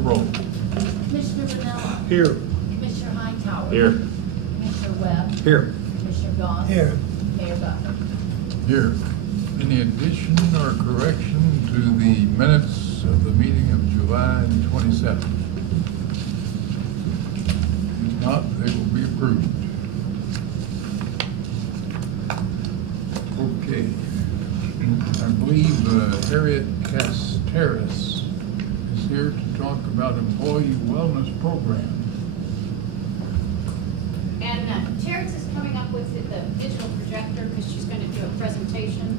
the roll. Commissioner Vanilla. Here. Commissioner Hightower. Here. Commissioner Webb. Here. Commissioner Goss. Here. Mayor Butler. Here. Any addition or correction to the minutes of the meeting of July 27th? If not, they will be approved. Okay. I believe Harriet Casteras is here to talk about employee wellness program. And Terrence is coming up with the digital projector because she's going to do a presentation.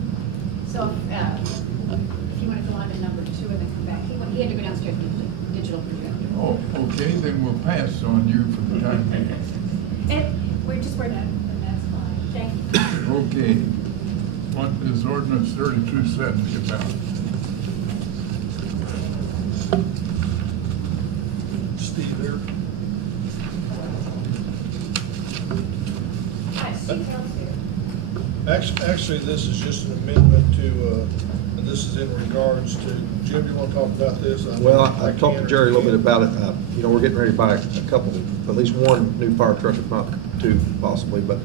So if you want to go on to number 2 and then come back, he had to go downstairs to the digital projector. Oh, okay, then we'll pass on you for the time being. And we're just working on it, and that's fine. Thank you. Okay. What is ordinance 3270 about? Steve there. Hi, Steve Hill's here. Actually, this is just an amendment to, and this is in regards to, Jim, you want to talk about this? Well, I talked to Jerry a little bit about it. You know, we're getting ready to buy a couple, at least one new fire truck, if not 2 possibly. But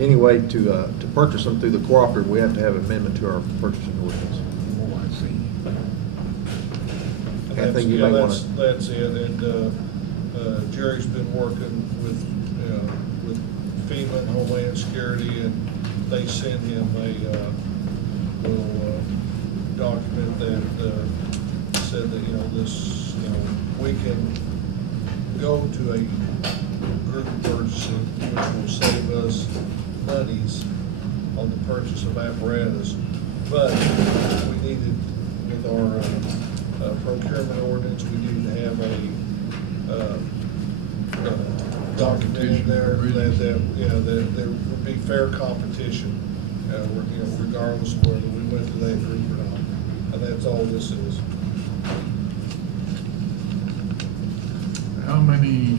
anyway, to purchase them through the cooperative, we have to have an amendment to our purchasing ordinance. Oh, I see. And I think you yeah, may wanna- that's it, and Jerry's been working with FEMA and Homeland Security, and they sent him a little document that said that, this, we can go to a group purchasing, which will save us monies on the purchase of apparatus, but we needed, with our procurement ordinance, we needed to have a document in there that there would be fair competition, regardless of whether we went to that group or not, and that's all this is. How many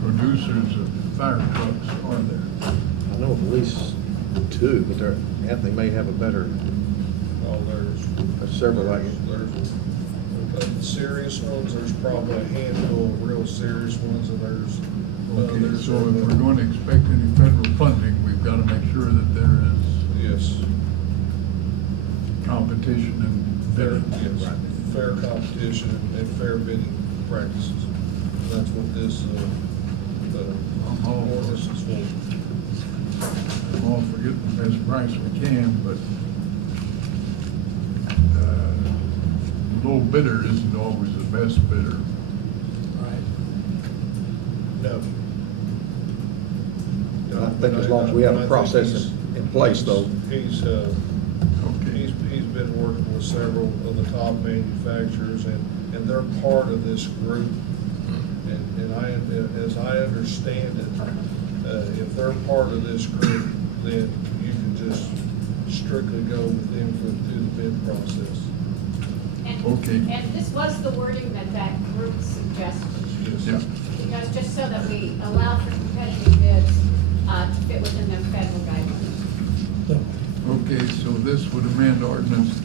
producers of fire trucks are there? I know of at least 2, but Anthony may have a better, Oh, there's several like it. There's serious ones, there's probably a handful of real serious ones, and there's Okay, so if we're going to expect any federal funding, we've got to make sure that there is yes, competition and bidding. yes, fair competition and fair bidding practices. And that's what this ordinance is for. I'm all for getting the best price we can, but low bidder isn't always the best bidder. No. I think as long as we have a process in place, though. He's been working with several of the top manufacturers, and they're part of this group. And as I understand it, if they're part of this group, then you can just strictly go with them through the bid process. Okay. And this was the wording that group suggested. Yeah. Because just so that we allow for competitive bids to fit within the federal guidelines. Okay, so this would amend ordinance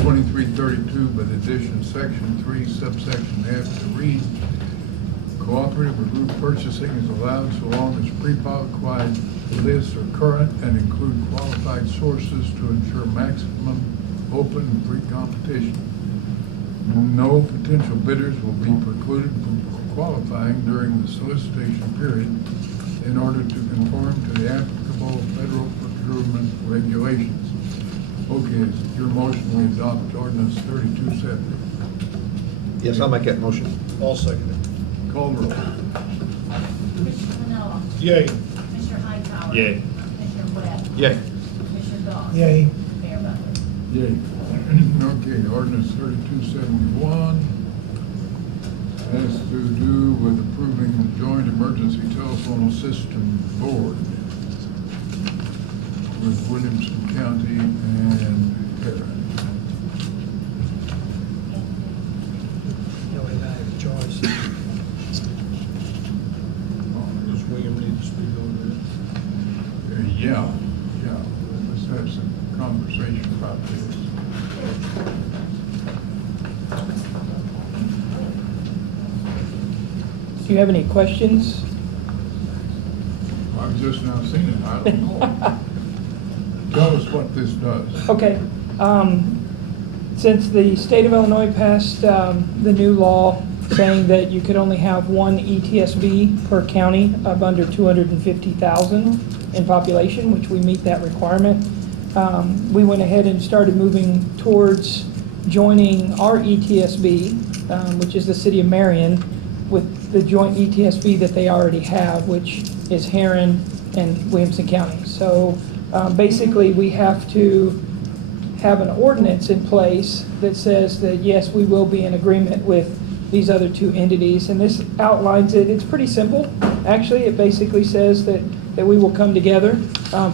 2332 by the addition of section 3, subsection F to read, cooperative or group purchasing is allowed so long as pre-qualified lists are current and include qualified sources to ensure maximum open and free competition. No potential bidders will be precluded from qualifying during the solicitation period in order to conform to the applicable federal procurement regulations. Okay, is it your motion we adopt ordinance 3270? Yes, I'll make that motion. I'll second it. Call the roll. Commissioner Vanilla. Yay. Commissioner Hightower. Yay. Commissioner Webb. Yay. Commissioner Goss. Yay. Mayor Butler. Yay. Okay, ordinance 3271 has to do with approving the joint emergency telephone system board with Williamson County and Harris. You only have a choice. Does William need to speak on Yeah, let's have some conversation about this. Do you have any questions? I've just now seen it, I don't know. Tell us what this does. Okay. Since the state of Illinois passed the new law saying that you could only have one ETSB per county of under 250,000 in population, which we meet that requirement, we went ahead and started moving towards joining our ETSB, which is the city of Marion, with the joint ETSB that they already have, which is Heron and Williamson County. So basically, we have to have an ordinance in place that says that, yes, we will be in agreement with these other two entities. And this outlines it. It's pretty simple. Actually, it basically says that we will come together.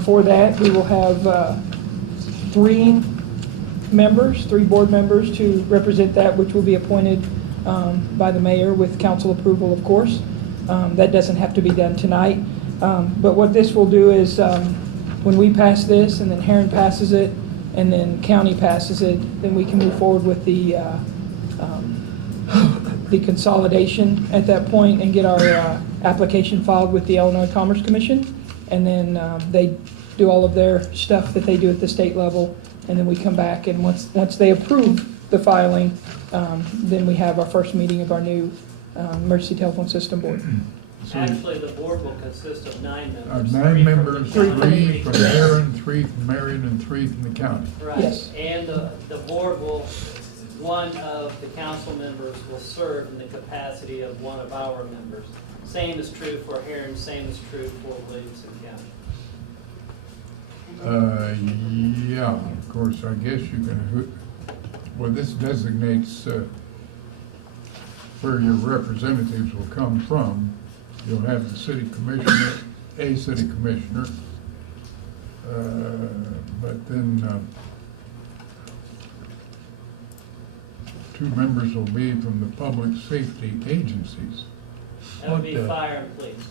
For that, we will have three board members to represent that, which will be appointed by the mayor with council approval, of course. That doesn't have to be done tonight. But what this will do is when we pass this and then Heron passes it and then county passes it, then we can move forward with the consolidation at that point and get our application filed with the Illinois Commerce Commission. And then they do all of their stuff that they do at the state level. And then we come back, and once they approve the filing, then we have our first meeting of our new emergency telephone system board. So, Actually, the board will consist of 9 members. 9 members, Three 3 from from Heron, 3 from Marion, and 3 from the county. Right. Yes. And the board will, one of the council members will serve in the capacity of one of our members. Same is true for Heron, same is true for Williamson County. Yeah, of course, I guess you can, well, this designates where your representatives will come from. You'll have the city commissioner, a city commissioner, but then 2 members will be from the public safety agencies. That would be What, fire and police.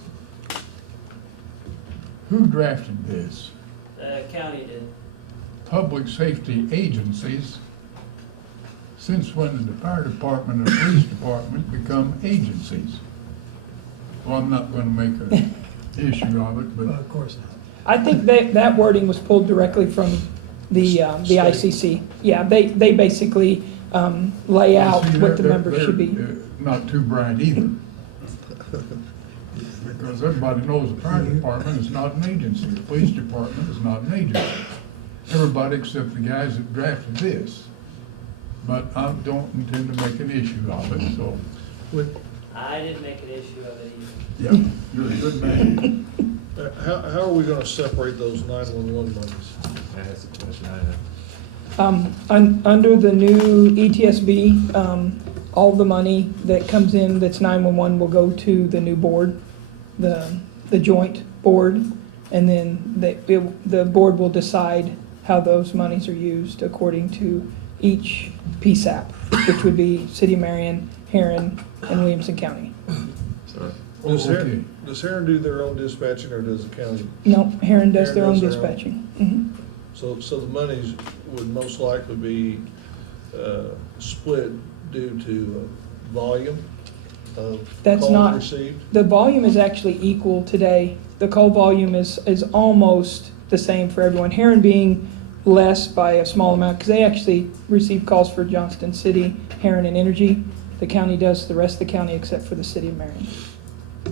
Who drafted this? The county did. Public safety agencies, since when did the fire department and police department become agencies? Well, I'm not going to make an issue of it, but Of course not. I think that wording was pulled directly from the ICC. Yeah, they basically lay out see, what the they're- members should be. they're, not too bright either. Because everybody knows the fire department is not an agency, the police department is not an agency. Everybody except the guys that drafted this. But I don't intend to make an issue of it, so, I didn't make an issue of it either. yeah, you're a good man. How are we gonna separate those 911 monies? That's the question I have. Under the new ETSB, all the money that comes in that's 911 will go to the new board, the joint board, and then the board will decide how those monies are used according to each PSAP, which would be City of Marion, Heron, and Williamson County. Sorry. Does Okay. Heron do their own dispatching, or does the county? No, Heron does their Heron own does their own. dispatching. Mhm. So the monies would most likely be split due to volume of That's calls not- received? The volume is actually equal today. The call volume is almost the same for everyone. Heron being less by a small amount, because they actually receive calls for Johnston City, Heron, and Energy. The county does the rest of the county except for the City of Marion.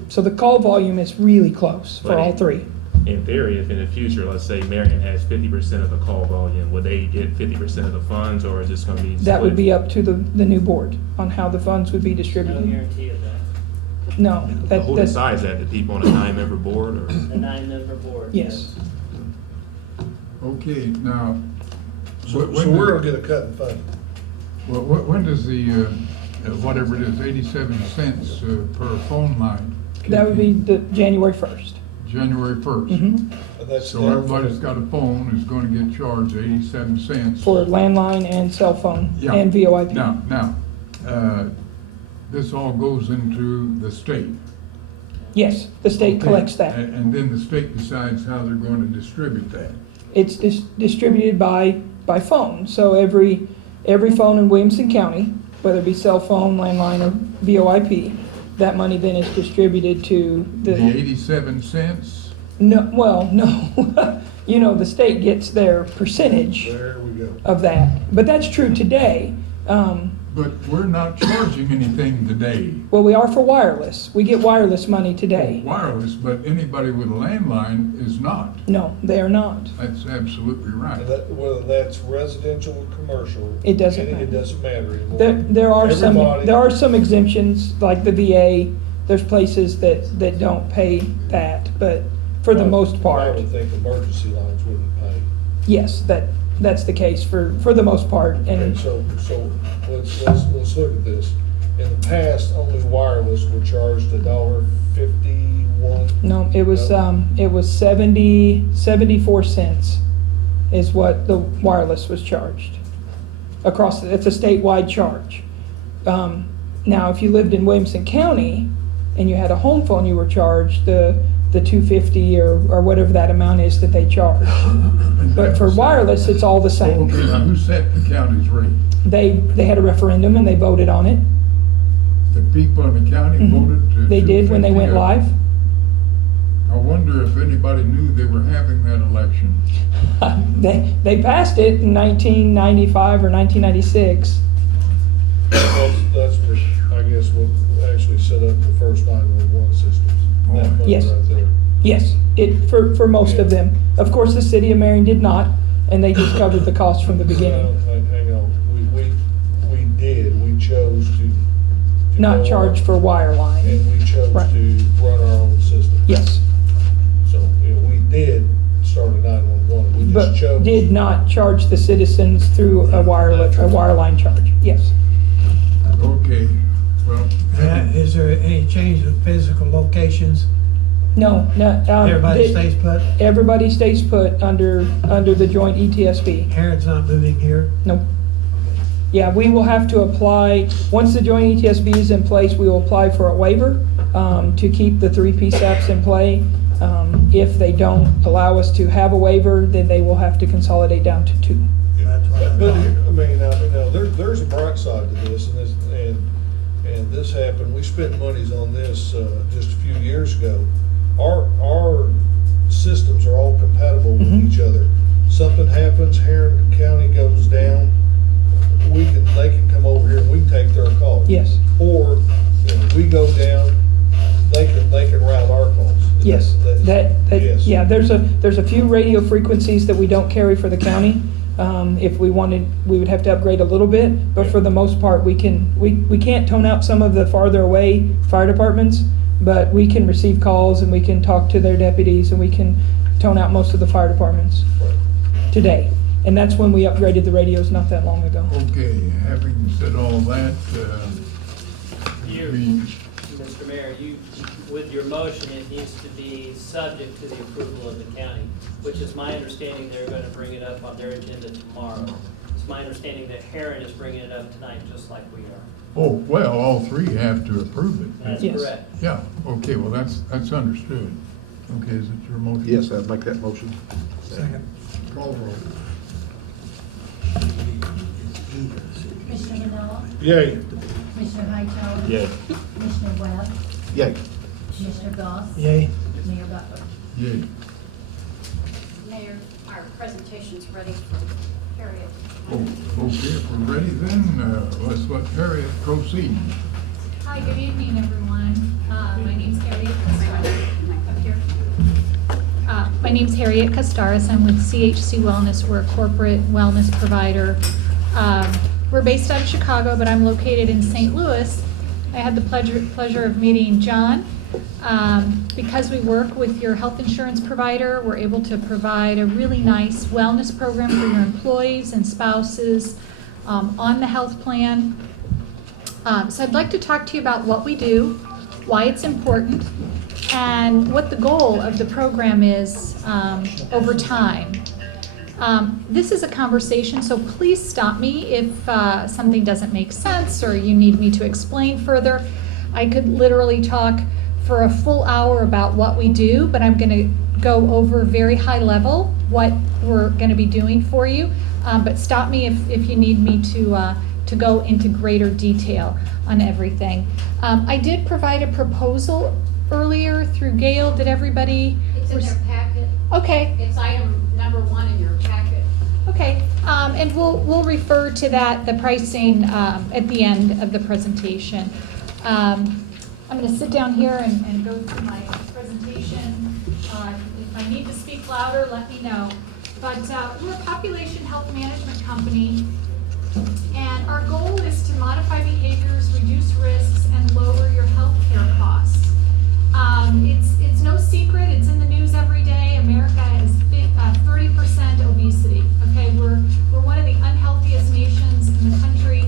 So the call volume is really close for all three. In theory, if in the future, let's say Marion has 50% of the call volume, would they get 50% of the funds, or is this gonna be? That would split? be up to the new board on how the funds would be No distributed. guarantee of that. No, Who that's, decides that? The people on a 9-member board, or? The 9-member board. yes. Okay, now, So when we're does- gonna get a cut in funding. well, when does the, whatever it is, 87 cents per phone line? That would be the January 1st. January 1st. Mhm. And that's So down everybody that's from- got a phone is going to get charged 87 cents. For landline and cell phone Yeah. and VoIP. Now, this all goes into the state. Yes, the state Okay. collects that. And then the state decides how they're going to distribute that. It's distributed by phone. So every phone in Williamson County, whether it be cell phone, landline, or VoIP, that money then is distributed to The 87 cents? No, well, no. You know, the state gets their percentage There we go. of that. But that's true today. But we're not charging anything today. Well, we are for wireless. We get wireless money today. Wireless, but anybody with a landline is not. No, they are not. That's absolutely right. Whether that's residential or commercial. It doesn't It matter. doesn't matter anymore. There are Everybody- some exemptions, like the VA. There's places that don't pay that, but for the most I part, would think emergency lines wouldn't pay. yes, that's the case for the most part. Okay, And so let's look at this. In the past, only wireless were charged $1.51. no, it was 74 cents is what the wireless was charged across. It's a statewide charge. Now, if you lived in Williamson County and you had a home phone, you were charged the $2.50 or whatever that amount is that they charge. But for wireless, it's all the same. Okay, now who set the county's rate? They had a referendum and they voted on it. The people in the county voted to. They did when they went 250? live. I wonder if anybody knew they were having that election. They passed it in 1995 or 1996. That's what, I guess, what actually set up the first 911 systems. That money Yes. right there. Yes, for most of Yeah. them. Of course, the city of Marion did not, and they just covered the cost from the beginning. Well, hang on, we chose to. Not go charge on, for wire line. And we chose Right. to run our own system. Yes, So, we did start a 911, we but just chose. did not charge the citizens through a wire line charge. Yes. Okay, well. Is there any change of physical locations? No. Everybody stays put? Everybody stays put under the joint E ETSB. Heron's not moving here? No. Yeah, we will have to apply, once the joint ETSB is in place, we will apply for a waiver to keep the 3 PSAPs in play. If they don't allow us to have a waiver, then they will have to consolidate down to 2. That's what I But, thought. there's a bright side to this, and this happened, we spent monies on this, just a few years ago. Our systems are all compatible with Mhm. each other. Something happens, Heron County goes down, they can come over here and we can take their call. Yes. Or, we go down, they can route our calls. Yes, Yes. yeah, there's a few radio frequencies that we don't carry for the county. If we wanted, we would have to upgrade a little bit, but for the most part, we can't tone out some of the farther away fire departments, but we can receive calls and we can talk to their deputies and we can tone out most of the fire departments Right. today. And that's when we upgraded the radios not that long ago. Okay, having said all that, we, Mr. Mayor, with your motion, it needs to be subject to the approval of the county, which is my understanding they're going to bring it up on their agenda tomorrow. It's my understanding that Heron is bringing it up tonight, just like we are. oh, well, all three have to approve it. That's Yes. correct. Yeah, okay, well, that's understood. Okay, is it your motion? Yes, I'd make that motion. Second. Call roll. Commissioner Manoa, Yay. Commissioner Hightower. Yeah. Commissioner Webb, Yay. Commissioner Goss. Yay. Mayor Butler. Yay. Mayor, our presentation's ready for Harriet. Oh, okay, if we're ready then, let's let Harriet proceed. Hi, good evening, everyone. My name's Harriet Castaris. Up here. My name's Harriet Castaris. I'm with CHC Wellness. We're a corporate wellness provider. We're based out of Chicago, but I'm located in St. Louis. I had the pleasure of meeting John. Because we work with your health insurance provider, we're able to provide a really nice wellness program for your employees and spouses on the health plan. So I'd like to talk to you about what we do, why it's important, and what the goal of the program is over time. This is a conversation, so please stop me if something doesn't make sense or you need me to explain further. I could literally talk for a full hour about what we do, but I'm going to go over very high level what we're going to be doing for you. But stop me if you need me to to go into greater detail on everything. I did provide a proposal earlier through Gail. Did everybody? It's in their packet. Okay. It's item number 1 in your packet. Okay, and we'll refer to that, the pricing, at the end of the presentation. I'm going to sit down here and go through my presentation. If I need to speak louder, let me know. But we're a population health management company, and our goal is to modify behaviors, reduce risks, and lower your health care costs. It's no secret, it's in the news every day. America has 30% obesity. Okay, we're one of the unhealthiest nations in the country.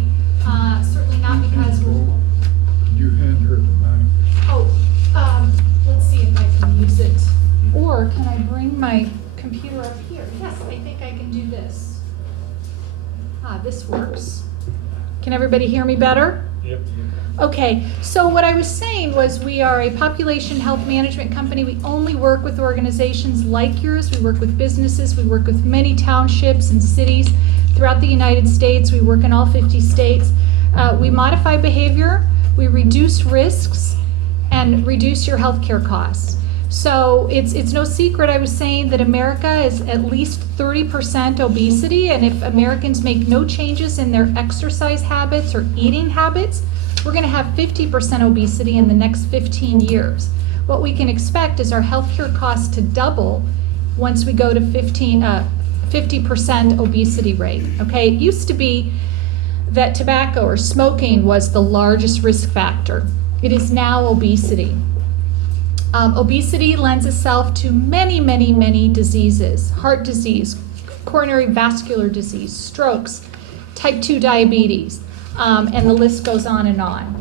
Certainly not because we're. Could you hand her the mic? Let's see if I can use it. Or can I bring my computer up here? Yes, I think I can do this. This works. Can everybody hear me better? Yep. Okay, so what I was saying was we are a population health management company. We only work with organizations like yours. We work with businesses. We work with many townships and cities throughout the United States. We work in all 50 states. We modify behavior, we reduce risks, and reduce your healthcare costs. So it's no secret, I was saying that America is at least 30% obesity, and if Americans make no changes in their exercise habits or eating habits, we're going to have 50% obesity in the next 15 years. What we can expect is our healthcare costs to double once we go to 50% obesity rate. Okay, it used to be that tobacco or smoking was the largest risk factor. It is now obesity. Obesity lends itself to many diseases: heart disease, coronary vascular disease, strokes, type 2 diabetes, and the list goes on and on.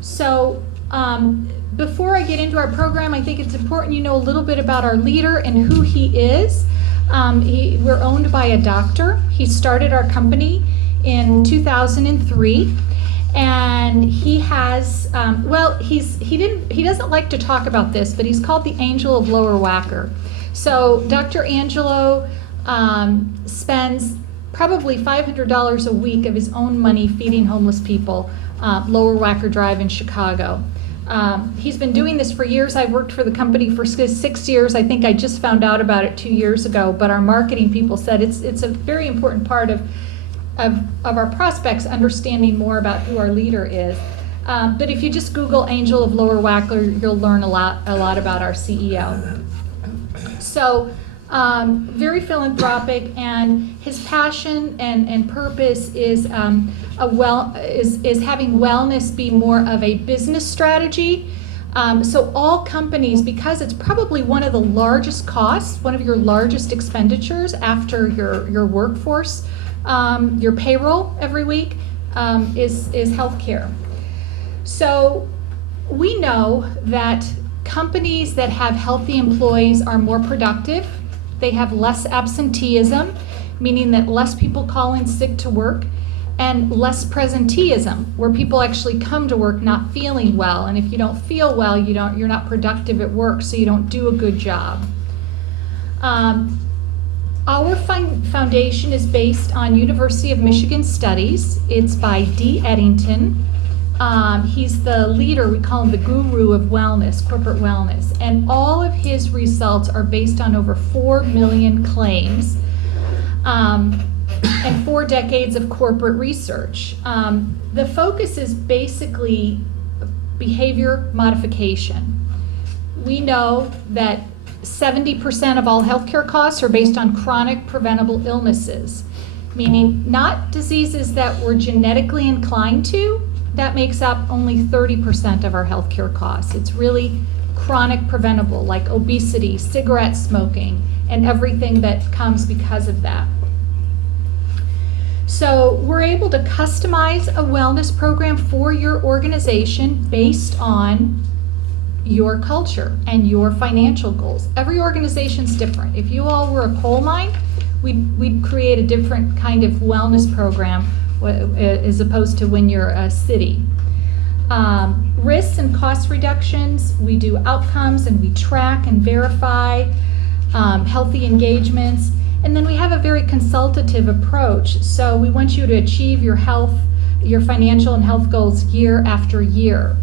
So before I get into our program, I think it's important you know a little bit about our leader and who he is. We're owned by a doctor. He started our company in 2003. And he has, he doesn't like to talk about this, but he's called the Angel of Lower Wacker. So Dr. Angelo spends probably $500 a week of his own money feeding homeless people, Lower Wacker Drive in Chicago. He's been doing this for years. I've worked for the company for 6 years. I think I just found out about it 2 years ago, but our marketing people said it's a very important part of our prospects understanding more about who our leader is. But if you just Google Angel of Lower Wacker, you'll learn a lot about our CEO. So very philanthropic, and his passion and purpose is having wellness be more of a business strategy. So all companies, because it's probably one of the largest costs, one of your largest expenditures after your workforce, your payroll every week, is healthcare. So we know that companies that have healthy employees are more productive. They have less absenteeism, meaning that less people call in sick to work, and less presenteeism, where people actually come to work not feeling well. And if you don't feel well, you're not productive at work, so you don't do a good job. Our foundation is based on University of Michigan studies. It's by D. Eddington. He's the leader, we call him the guru of wellness, corporate wellness. And all of his results are based on over 4 million claims and 4 decades of corporate research. The focus is basically behavior modification. We know that 70% of all healthcare costs are based on chronic preventable illnesses, meaning not diseases that we're genetically inclined to. That makes up only 30% of our healthcare costs. It's really chronic preventable, like obesity, cigarette smoking, and everything that comes because of that. So we're able to customize a wellness program for your organization based on your culture and your financial goals. Every organization's different. If you all were a coal mine, we'd create a different kind of wellness program as opposed to when you're a city. Risks and cost reductions, we do outcomes and we track and verify healthy engagements. And then we have a very consultative approach. So we want you to achieve your health your financial and health goals year after year.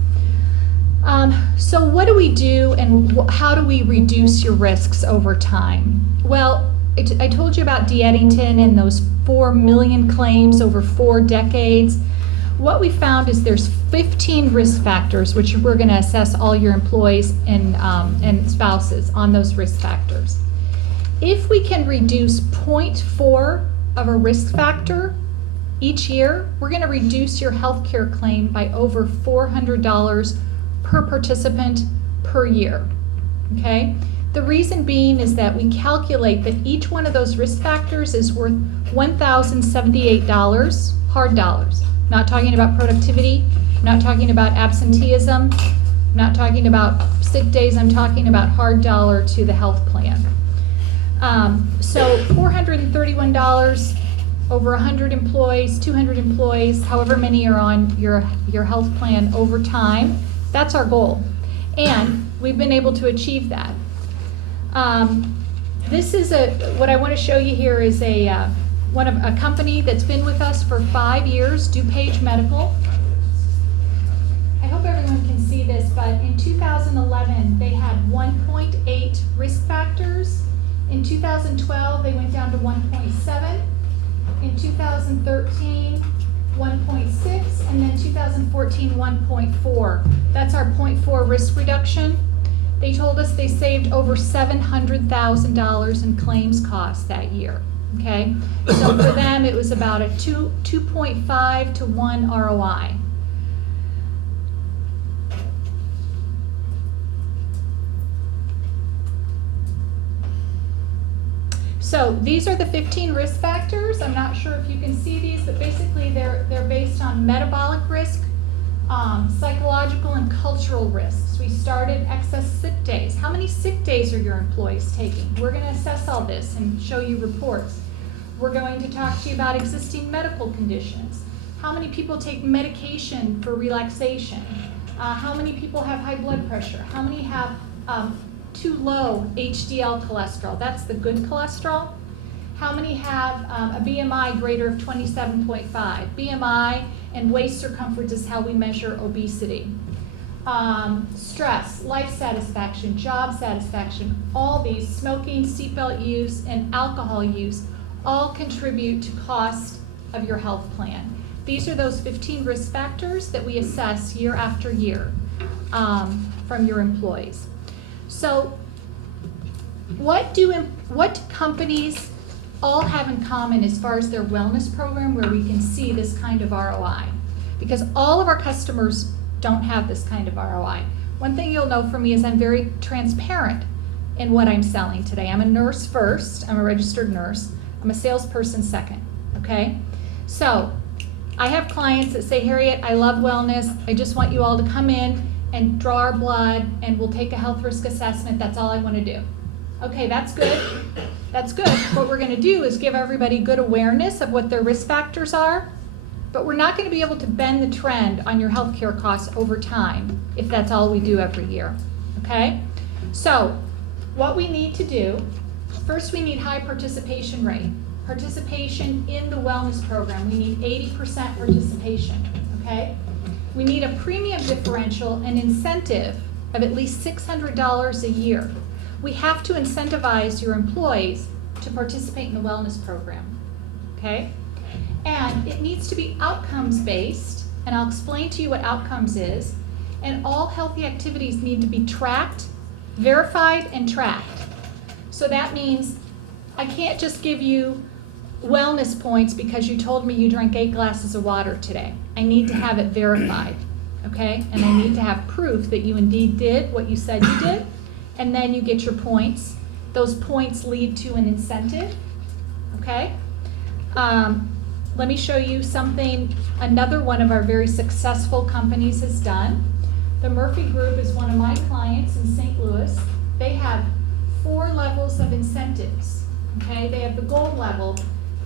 So what do we do, and how do we reduce your risks over time? Well, I told you about D. Eddington and those 4 million claims over 4 decades. What we found is there's 15 risk factors, which we're going to assess all your employees and spouses on those risk factors. If we can reduce 0.4 of a risk factor each year, we're going to reduce your health care claim by over $400 per participant per year, okay? The reason being is that we calculate that each one of those risk factors is worth $1,078, hard dollars. Not talking about productivity, not talking about absenteeism, not talking about sick days, I'm talking about hard dollar to the health plan. So $431 over 100 employees, 200 employees, however many are on your health plan over time. That's our goal. And we've been able to achieve that. This is what I want to show you here is a company that's been with us for 5 years, DuPage Medical. I hope everyone can see this, but in 2011, they had 1.8 risk factors. In 2012, they went down to 1.7. In 2013, 1.6, and then 2014, 1.4. That's our 0.4 risk reduction. They told us they saved over $700,000 in claims costs that year, okay? So for them, it was about a 2.5 to 1 ROI. So these are the 15 risk factors. I'm not sure if you can see these, but basically they're based on metabolic risk, psychological and cultural risks. We started excess sick days. How many sick days are your employees taking? We're going to assess all this and show you reports. We're going to talk to you about existing medical conditions. How many people take medication for relaxation? How many people have high blood pressure? How many have too low HDL cholesterol? That's the good cholesterol. How many have a BMI greater of 27.5? BMI and waist circumference is how we measure obesity. Stress, life satisfaction, job satisfaction, all these, smoking, seatbelt use, and alcohol use all contribute to cost of your health plan. These are those 15 risk factors that we assess year after year from your employees. So what do companies all have in common as far as their wellness program where we can see this kind of ROI? Because all of our customers don't have this kind of ROI. One thing you'll know from me is I'm very transparent in what I'm selling today. I'm a nurse first, I'm a registered nurse. I'm a salesperson second, okay? So I have clients that say, Harriet, I love wellness. I just want you all to come in and draw our blood and we'll take a health risk assessment. That's all I want to do. Okay, that's good. That's good. What we're going to do is give everybody good awareness of what their risk factors are, but we're not going to be able to bend the trend on your healthcare costs over time if that's all we do every year. Okay? So, what we need to do, first we need high participation rate. Participation in the wellness program, we need 80% participation. Okay? We need a premium differential and incentive of at least $600 a year. We have to incentivize your employees to participate in the wellness program, okay? And it needs to be outcomes based, and I'll explain to you what outcomes is, and all healthy activities need to be tracked, verified, and tracked. So that means I can't just give you wellness points because you told me you drank 8 glasses of water today. I need to have it verified, okay? And I need to have proof that you indeed did what you said you did, and then you get your points. Those points lead to an incentive, okay? Let me show you something another one of our very successful companies has done. The Murphy Group is one of my clients in St. Louis. They have 4 levels of incentives, okay? They have the gold level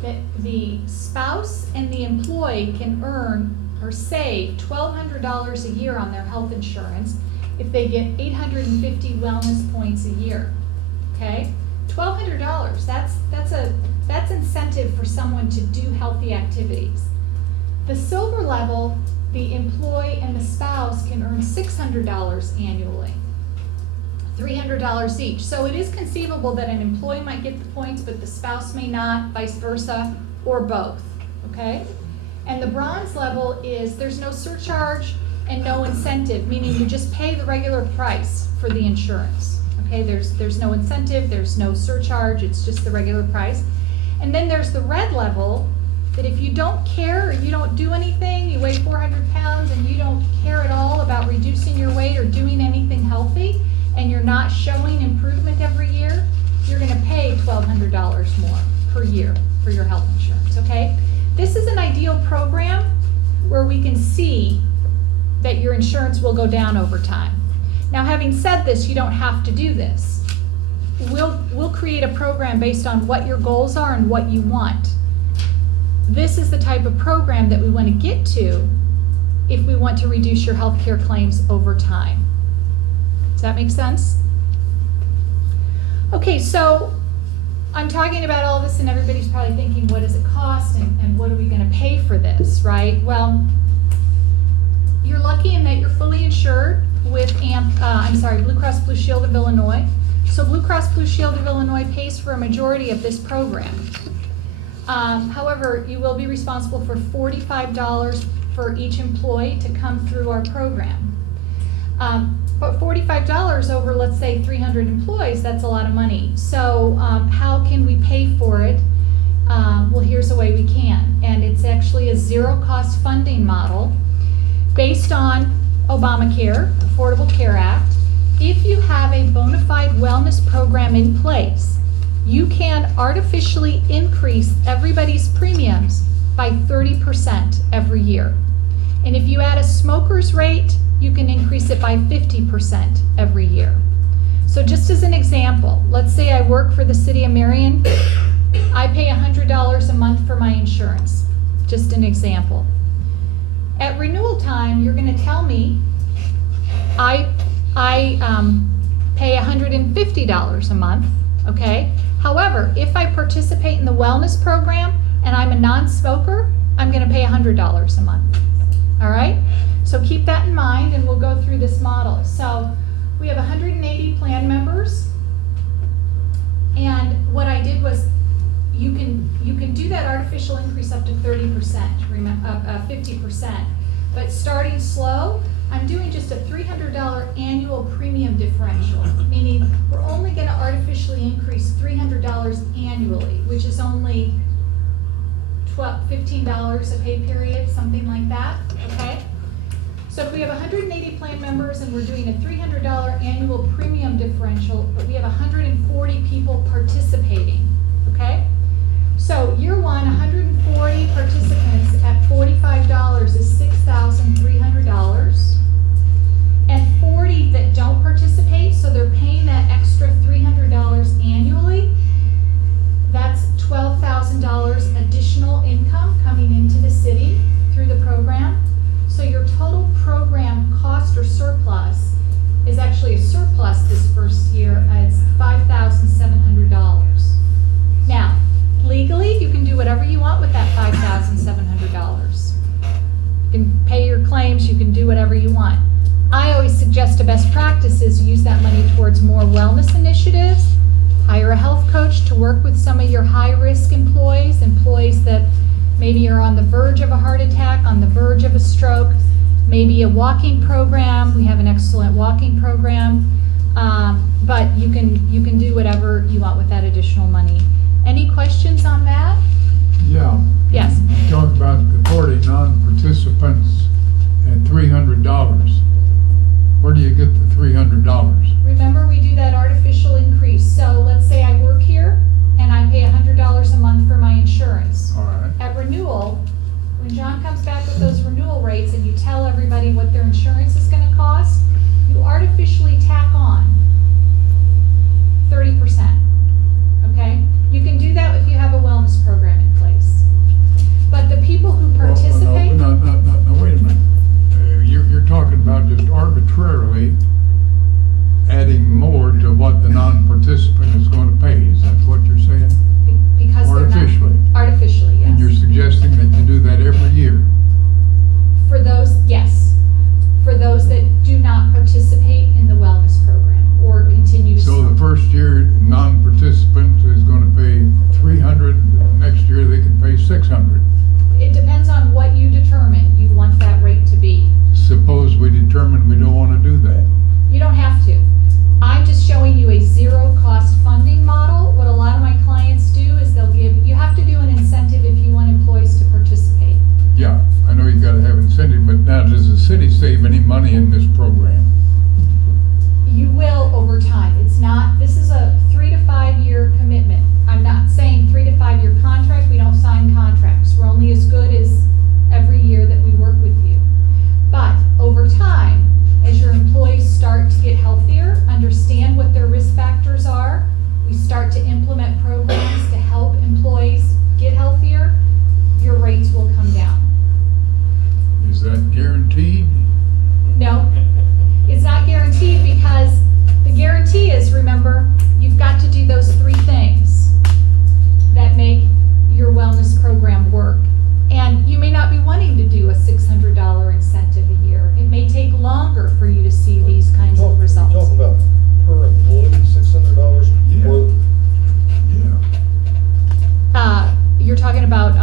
that the spouse and the employee can earn or save $1,200 a year on their health insurance if they get 850 wellness points a year, okay? $1,200, that's incentive for someone to do healthy activities. The silver level, the employee and the spouse can earn $600 annually, $300 each. So it is conceivable that an employee might get the points, but the spouse may not, vice versa, or both, okay? And the bronze level is there's no surcharge and no incentive, meaning you just pay the regular price for the insurance, okay? There's no incentive, there's no surcharge, it's just the regular price. And then there's the red level, that if you don't care, or you don't do anything, you weigh 400 pounds and you don't care at all about reducing your weight or doing anything healthy, and you're not showing improvement every year, you're gonna pay $1,200 more per year for your health insurance, okay? This is an ideal program where we can see that your insurance will go down over time. Now, having said this, you don't have to do this. We'll create a program based on what your goals are and what you want. This is the type of program that we want to get to if we want to reduce your health care claims over time. Does that make sense? Okay, so I'm talking about all this and everybody's probably thinking, what does it cost and what are we going to pay for this, right? Well, you're lucky in that you're fully insured with Blue Cross Blue Shield of Illinois. So Blue Cross Blue Shield of Illinois pays for a majority of this program. However, you will be responsible for $45 for each employee to come through our program. But $45 over, let's say, 300 employees, that's a lot of money. So how can we pay for it? Well, here's a way we can. And it's actually a zero-cost funding model based on Obamacare, Affordable Care Act. If you have a bona fide wellness program in place, you can artificially increase everybody's premiums by 30% every year. And if you add a smoker's rate, you can increase it by 50% every year. So just as an example, let's say I work for the city of Marion, I pay $100 a month for my insurance. Just an example. At renewal time, you're going to tell me I pay $150 a month, okay? However, if I participate in the wellness program and I'm a non-smoker, I'm going to pay $100 a month, all right? So keep that in mind and we'll go through this model. So we have 180 plan members, and what I did was you can do that artificial increase up to 30%, 50%, but starting slow, I'm doing just a $300 annual premium differential, meaning we're only going to artificially increase $300 annually, which is only $15 a pay period, something like that, okay? So if we have 180 plan members and we're doing a $300 annual premium differential, but we have 140 people participating, okay? So year one, 140 participants at $45 is $6,300. And 40 that don't participate, so they're paying that extra $300 annually, that's $12,000 additional income coming into the city through the program. So your total program cost or surplus is actually a surplus this first year. It's $5,700. Now, legally, you can do whatever you want with that $5,700. You can pay your claims, you can do whatever you want. I always suggest a best practice is use that money towards more wellness initiatives, hire a health coach to work with some of your high-risk employees that maybe are on the verge of a heart attack, on the verge of a stroke, maybe a walking program. We have an excellent walking program, but you can do whatever you want with that additional money. Any questions on that? Yeah. Yes. Talk about the 40 non-participants at $300. Where do you get the $300? Remember, we do that artificial increase. So let's say I work here and I pay $100 a month for my insurance. All right. At renewal, when John comes back with those renewal rates and you tell everybody what their insurance is going to cost, you artificially tack on 30%. Okay? You can do that if you have a wellness program in place. But the people who participate... No, wait a minute. You're talking about just arbitrarily adding more to what the non-participant is going to pay. Is that what you're saying? Because artificially. Artificially, yes. And you're suggesting that you do that every year? 600. It depends on what you determine you want that rate to be. Suppose we determine we don't want to do that. You don't have to. I'm just showing you a zero-cost funding model. What a lot of my clients do is they'll give, you have to do an incentive if you want employees to participate. Yeah, I know you gotta have incentive, but now does the city save any money in this program? You will over time. It's not, this is a 3 to 5 year commitment. I'm not saying 3 to 5 year contract. We don't sign contracts. We're only as good as every year that we work with you. But over time, as your employees start to get healthier, understand what their risk factors are, we start to implement programs to help employees get healthier, your rates will come down. Is that guaranteed? No, it's not guaranteed because the guarantee is, remember, you've got to do those 3 things that make your wellness program work. And you may not be wanting to do a $600 incentive a year. It may take longer for you to see these kinds of results. You're talking about per employee, $600? Yeah. Or You're talking about,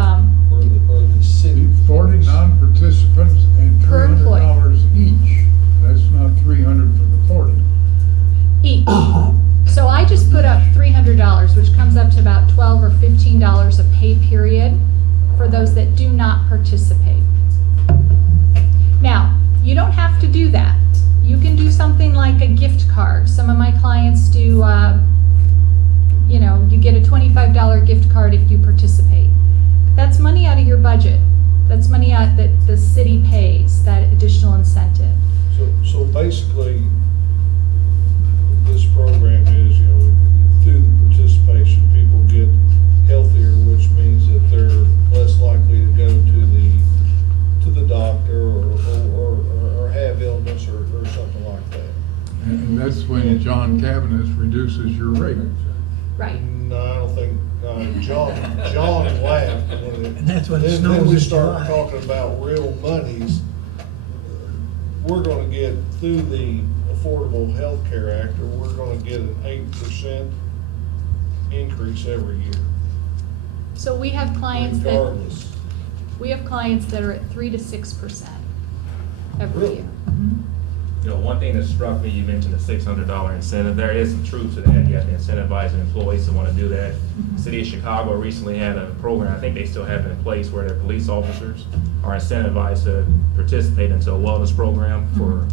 or the city? 40 non-participants and Per employee. $300 each. That's not 300 for the 40. each. So I just put up $300, which comes up to about $12 or $15 a pay period for those that do not participate. Now, you don't have to do that. You can do something like a gift card. Some of my clients do, you get a $25 gift card if you participate. That's money out of your budget. That's money out that the city pays, that additional incentive. So basically, this program is, through the participation, people get healthier, which means that they're less likely to go to the doctor or have illness or something like that. And that's when John Cabinet reduces your rate. Right. No, I don't think, John laughed. And that's when it Then snows we in start July. talking about real monies. We're gonna get, through the Affordable Health Care Act, or we're gonna get an 8% increase every year, So we have clients regardless. that are at 3 to 6% every Really? year. Mhm. One thing that struck me, you mentioned the $600 incentive. There is some truth to that. You have to incentivize employees to want to do that. City of Chicago recently had a program, I think they still have it in place, where their police officers are incentivized to participate into a wellness program for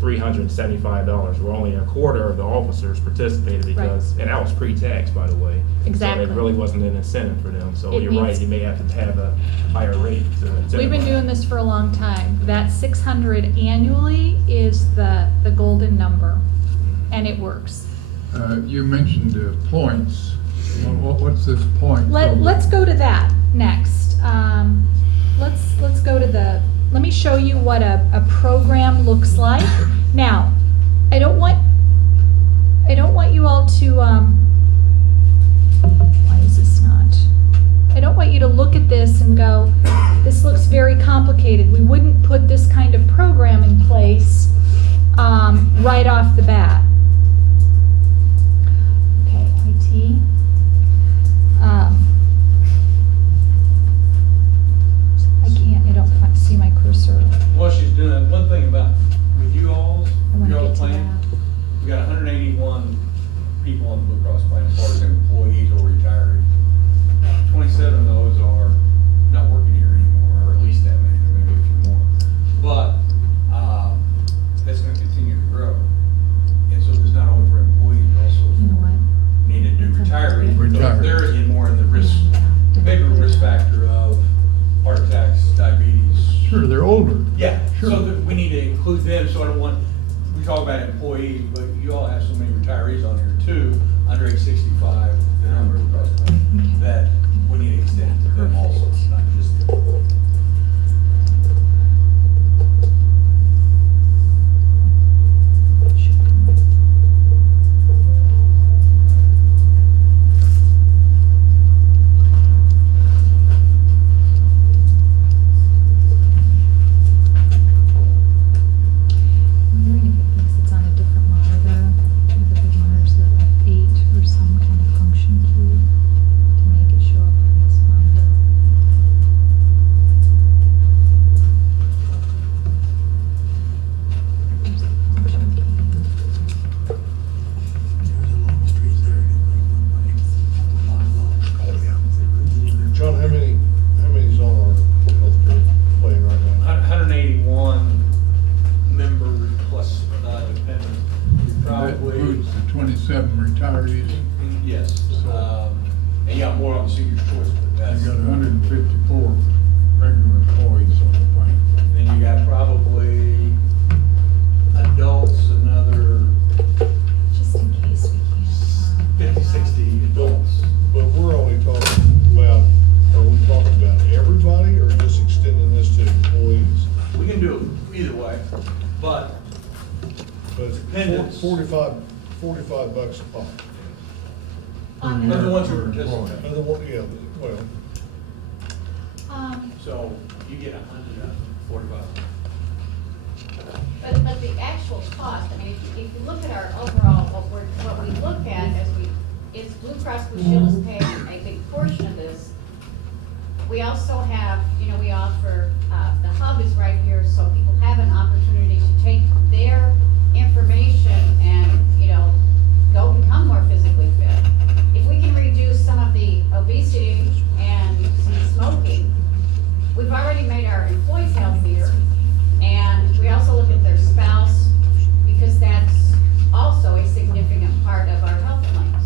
$375, where only a quarter of the officers participated because, and that was pre-tax, by the way. Exactly. So it really wasn't an incentive for them. So It you're right, needs- you may have to have a higher rate to incentivize. We've been doing this for a long time. That 600 annually is the golden number, and it works. You mentioned points. What's this point? Let's go to that next. Let's go to let me show you what a program looks like. Now, I don't want you all to, why is this not? I don't want you to look at this and go, this looks very complicated. We wouldn't put this kind of program in place right off the bat. Okay, IT. I don't see my cursor. While she's doing that, one thing about with you all's I want to get to plan, that. we got 181 people on the Blue Cross plan as far as employees or retirees. 27 of those are not working here anymore, or at least that many, or maybe a few more. But that's going to continue to grow. And so it's not only for employees, but also You know what? for need to do retirees. Retirees. They're in more in the risk, bigger risk factor of heart attacks, diabetes. Sure, they're older. Yeah, Sure. so that we need to include them, so I don't want, we talk about employees, but you all have so many retirees on here too, under age 65, that are Blue Cross plan, that we need to extend it to them also, not just. I'm wondering if it thinks it's on a different monitor, with the big monitors that have 8 or some kind of function key to make it show up on this monitor. 27 retirees. Yes, and you got more on the senior's choice, but You that's, got 154 regular employees on the plane. then you got probably adults, another Just in case we can't. 50, 60 adults. But we're only talking about, are we talking about everybody or just extending this to employees? We can do it either way, but But Dependence. 45 bucks a pop. On they're the the, ones who participate. Other one, yeah, well, So you get 145. But the actual cost, I mean, if you look at our overall, what we look at is Blue Cross Blue Shield is paying a big portion of this. We also have, we offer, the hub is right here, so people have an opportunity to take their information and, go become more physically fit. If we can reduce some of the obesity and some smoking, we've already made our employees healthier. And we also look at their spouse, because that's also a significant part of our health claims.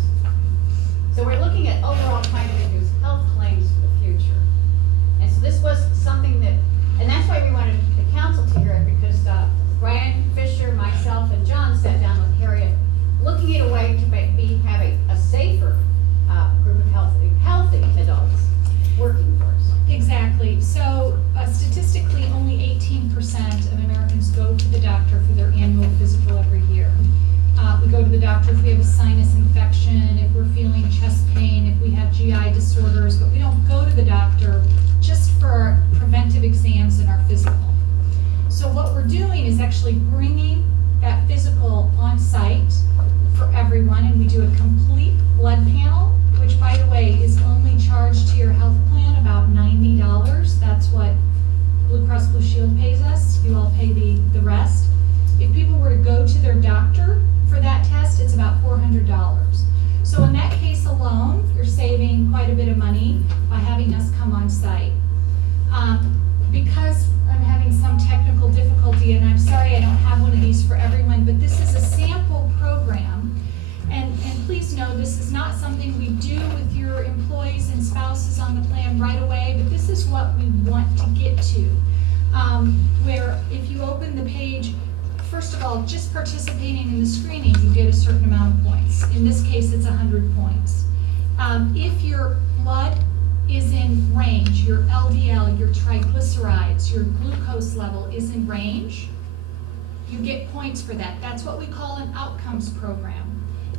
So we're looking at overall trying to reduce health claims for the future. And so this was something that, and that's why we wanted the council to hear it, because Brian Fisher, myself, and John sat down with Harriet, looking at a way to have a safer group of healthy adults working for us. exactly. So statistically, only 18% of Americans go to the doctor for their annual physical every year. We go to the doctor if we have a sinus infection, if we're feeling chest pain, if we have GI disorders, but we don't go to the doctor just for our preventive exams and our physical. So what we're doing is actually bringing that physical on site for everyone, and we do a complete blood panel, which, by the way, is only charged to your health plan about $90. That's what Blue Cross Blue Shield pays us. You all pay the rest. If people were to go to their doctor for that test, it's about $400. So in that case alone, you're saving quite a bit of money by having us come on site. Because I'm having some technical difficulty, and I'm sorry I don't have one of these for everyone, but this is a sample program. And please know, this is not something we do with your employees and spouses on the plan right away, but this is what we want to get to. Where if you open the page, first of all, just participating in the screening, you get a certain amount of points. In this case, it's 100 points. If your blood is in range, your LDL, your triglycerides, your glucose level is in range, you get points for that. That's what we call an outcomes program.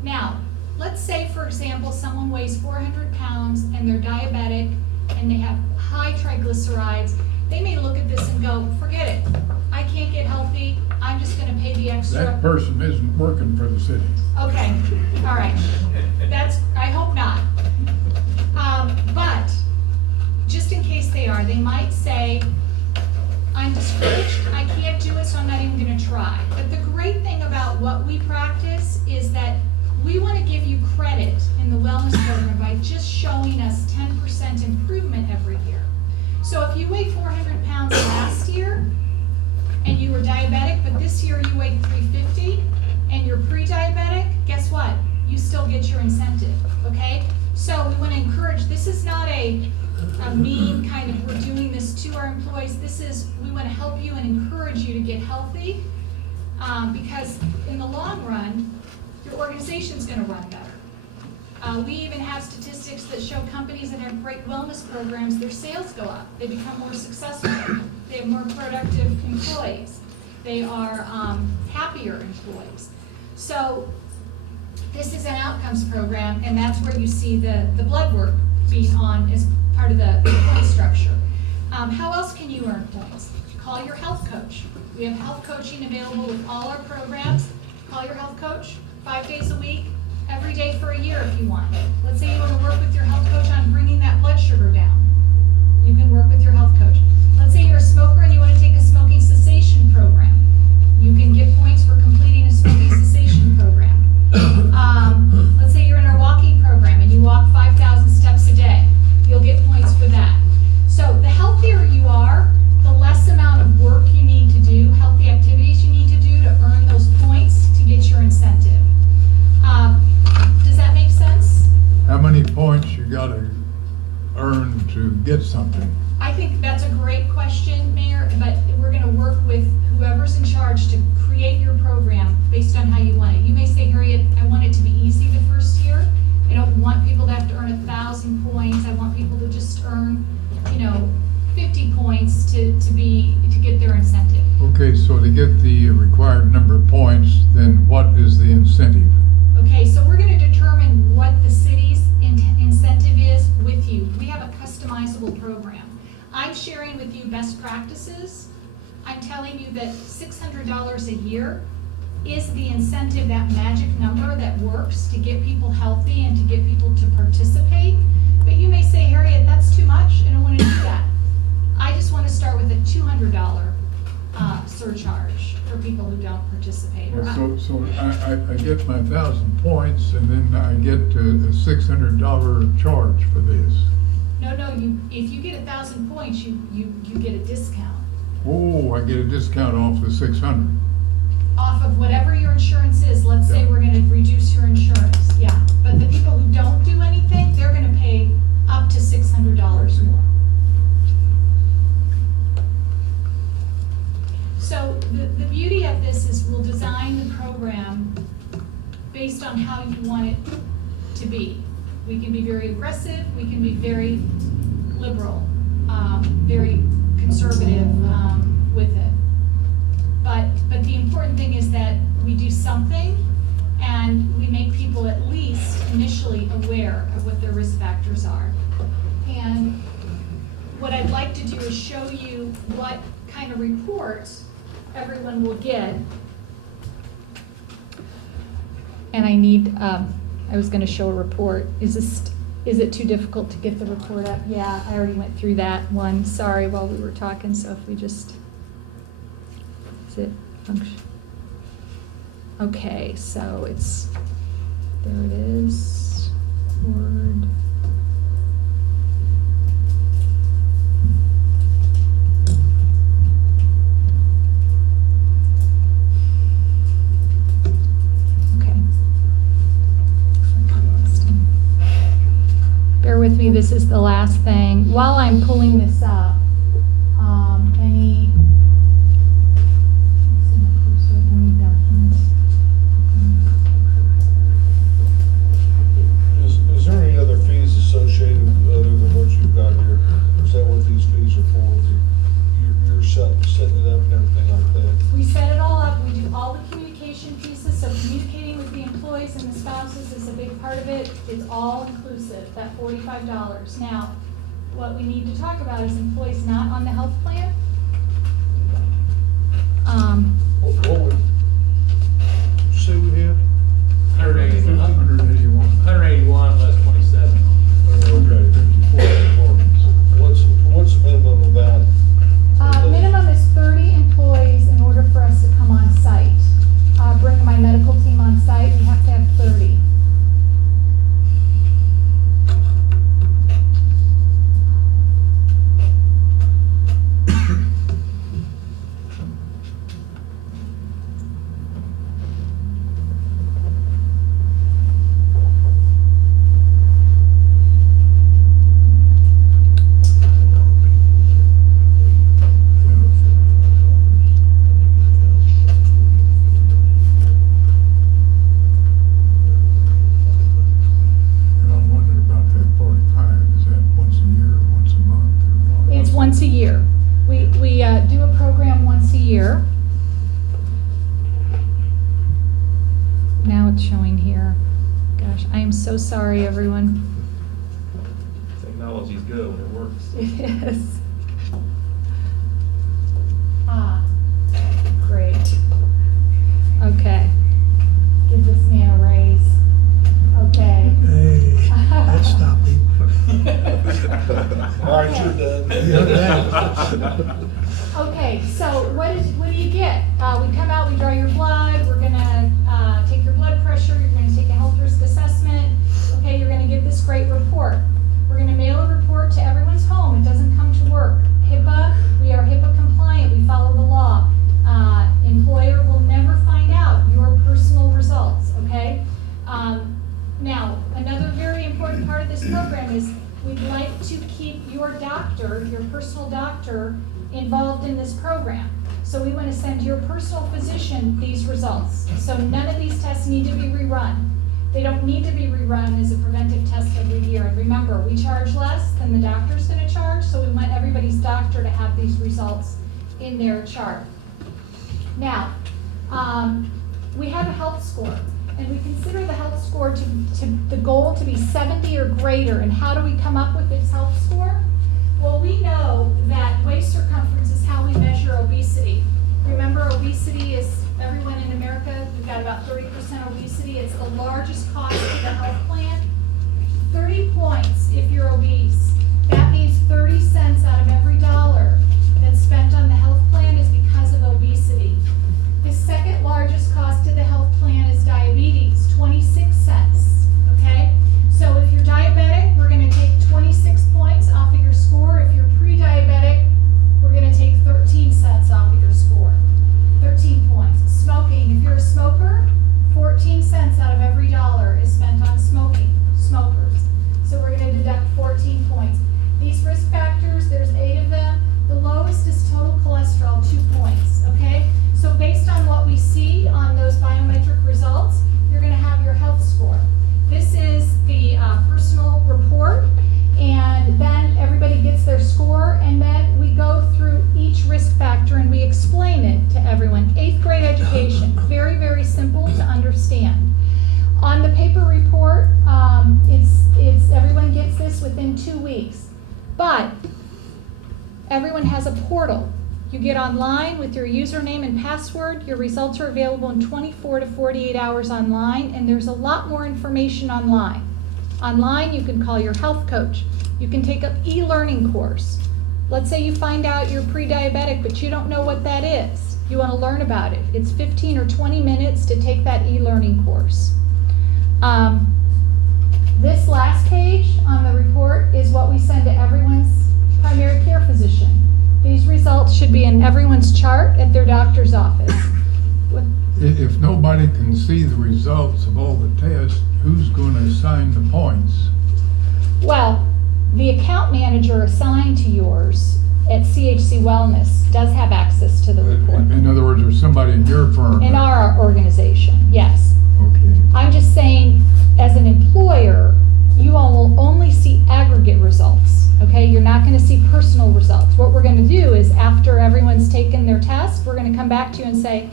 Now, let's say, for example, someone weighs 400 pounds and they're diabetic and they have high triglycerides. They may look at this and go, forget it, I can't get healthy, I'm just gonna pay the extra. That person isn't working for the city. Okay, all right. I hope not. But just in case they are, they might say, I'm discouraged, I can't do it, so I'm not even gonna try. But the great thing about what we practice is that we wanna give you credit in the wellness program by just showing us 10% improvement every year. So if you weighed 400 pounds last year, and you were diabetic, but this year you weighed 350, and you're pre-diabetic, guess what? You still get your incentive, okay? So we want to encourage, this is not a mean kind of, we're doing this to our employees. This is, we want to help you and encourage you to get healthy, because in the long run, your organization's going to run better. We even have statistics that show companies that have great wellness programs, their sales go up. They become more successful. They have more productive employees. They are happier employees. So this is an outcomes program, and that's where you see the blood work being on as part of the point structure. How else can you earn points? Call your health coach. We have health coaching available with all our programs. Call your health coach 5 days a week, every day for a year if you want. Let's say you want to work with your health coach on bringing that blood sugar down. You can work with your health coach. Let's say you're a smoker and you want to take a smoking cessation program. You can get points for completing a smoking cessation program. Let's say you're in our walking program and you walk 5,000 steps a day. You'll get points for that. So the healthier you are, the less amount of work you need to do, healthy activities you need to do to earn those points to get your incentive. How many points you gotta earn to get something? I think that's a great question, Mayor, but we're gonna work with whoever's in charge to create your program based on how you want it. You may say, Harriet, I want it to be easy the first year. I don't want people to have to earn 1,000 points. I want people to just earn, 50 points to get their incentive. Okay, so to get the required number of points, then what is the incentive? Okay, so we're gonna determine what the city's incentive is with you. We have a customizable program. I'm sharing with you best practices. I'm telling you that $600 a year is the incentive, that magic number that works to get people healthy and to get people to participate. But you may say, Harriet, that's too much, I don't wanna do that. I just wanna start with a $200 surcharge for people who don't participate. So I get my 1,000 points and then I get a $600 charge for this. No, if you get 1,000 points, you get a discount Oh, I get a discount off the 600. off of whatever your insurance is. Let's say we're gonna reduce your insurance, yeah. But the people who don't do anything, they're gonna pay up to $600 more. So the beauty of this is we'll design the program based on how you want it to be. We can be very aggressive, we can be very liberal, very conservative with it. But the important thing is that we do something and we make people at least initially aware of what their risk factors are. And what I'd like to do is show you what kind of reports everyone will get. And I need, I was gonna show a report. Is it too difficult to get the report up? Yeah, I already went through that one, sorry, while we were talking, so if we just, is it function? Okay, so it's, there it is, Word. Bear with me, this is the last thing. While I'm pulling this up, any documents? Is there any other fees associated other than what you've got here? Is that what these fees are for? You're setting it up and everything like that? We set it all up, we do all the communication pieces, so communicating with the employees and the spouses is a big part of it. It's all inclusive, that $45. Now, what we need to talk about is employees not on the health plan. What would you say we have? 181. 181. Less 27. Okay. 54 What's the minimum about? Minimum is 30 employees in order for us to come on site. Bring my medical team on site, we have to have 30. Once a year. We do a program once a year. Now it's showing here. Gosh, I am so sorry, everyone. Technology's good when it works. Yes. Great. Okay. Give this man a raise. Okay. Hey, that stopped me. All right, you're done. You're done. Okay, so what do you get? We come out, we draw your blood, we're gonna take your blood pressure, you're gonna take a health risk assessment. Okay, you're gonna get this great report. We're gonna mail a report to everyone's home, it doesn't come to work. HIPAA, we are HIPAA compliant, we follow the law. Employer will never find out your personal results, okay? Now, another very important part to keep your doctor, your personal doctor, involved in this program. So we want to send your personal physician these results. So none of these tests need to be rerun. They don't need to be rerun as a preventive test every year. And remember, we charge less than the doctor's going to charge, so we want everybody's doctor to have these results in their chart. Now, we have a health score, and we consider the health score to the goal to be 70 or greater. And how do we come up with this health score? Well, we know that waist circumference is how we measure obesity. Remember, obesity is, everyone in America, we've got about 30% obesity. It's the largest cost to the health plan. 30 points if you're obese. That means 30 cents out of every dollar that's spent on the health plan is because of obesity. The second largest cost to the health plan is diabetes, 26 cents, okay? So if you're diabetic, we're gonna take 26 points off of your score. If you're pre-diabetic, we're gonna take 13 cents off of your score. 13 points. Smoking, if you're a smoker, 14 cents out of every dollar is spent on smokers. So we're gonna deduct 14 points. These risk factors, there's 8 of them. The lowest is total cholesterol, 2 points, okay? So based on what we see on those biometric results, you're gonna have your health score. This is the personal report, and then everybody gets their score, and then we go through each risk factor and we explain it to everyone. 8th grade education, very, very simple to understand. On the paper report, everyone gets this within 2 weeks, but everyone has a portal. You get online with your username and password. Your results are available in 24 to 48 hours online, and there's a lot more information online. Online, you can call your health coach. You can take an e-learning course. Let's say you find out you're pre-diabetic, but you don't know what that is. You want to learn about it. It's 15 or 20 minutes to take that e-learning course. This last page on the report is what we send to everyone's primary care physician. These results should be in everyone's chart at their doctor's office. If nobody can see the results of all the tests, who's going to assign the points? Well, the account manager assigned to yours at CHC Wellness does have access to the report. In other words, there's somebody in your firm. In our organization, yes. Okay. I'm just saying, as an employer, you all will only see aggregate results, okay? You're not gonna see personal results. What we're gonna do is after everyone's taken their test, we're gonna come back to you and say,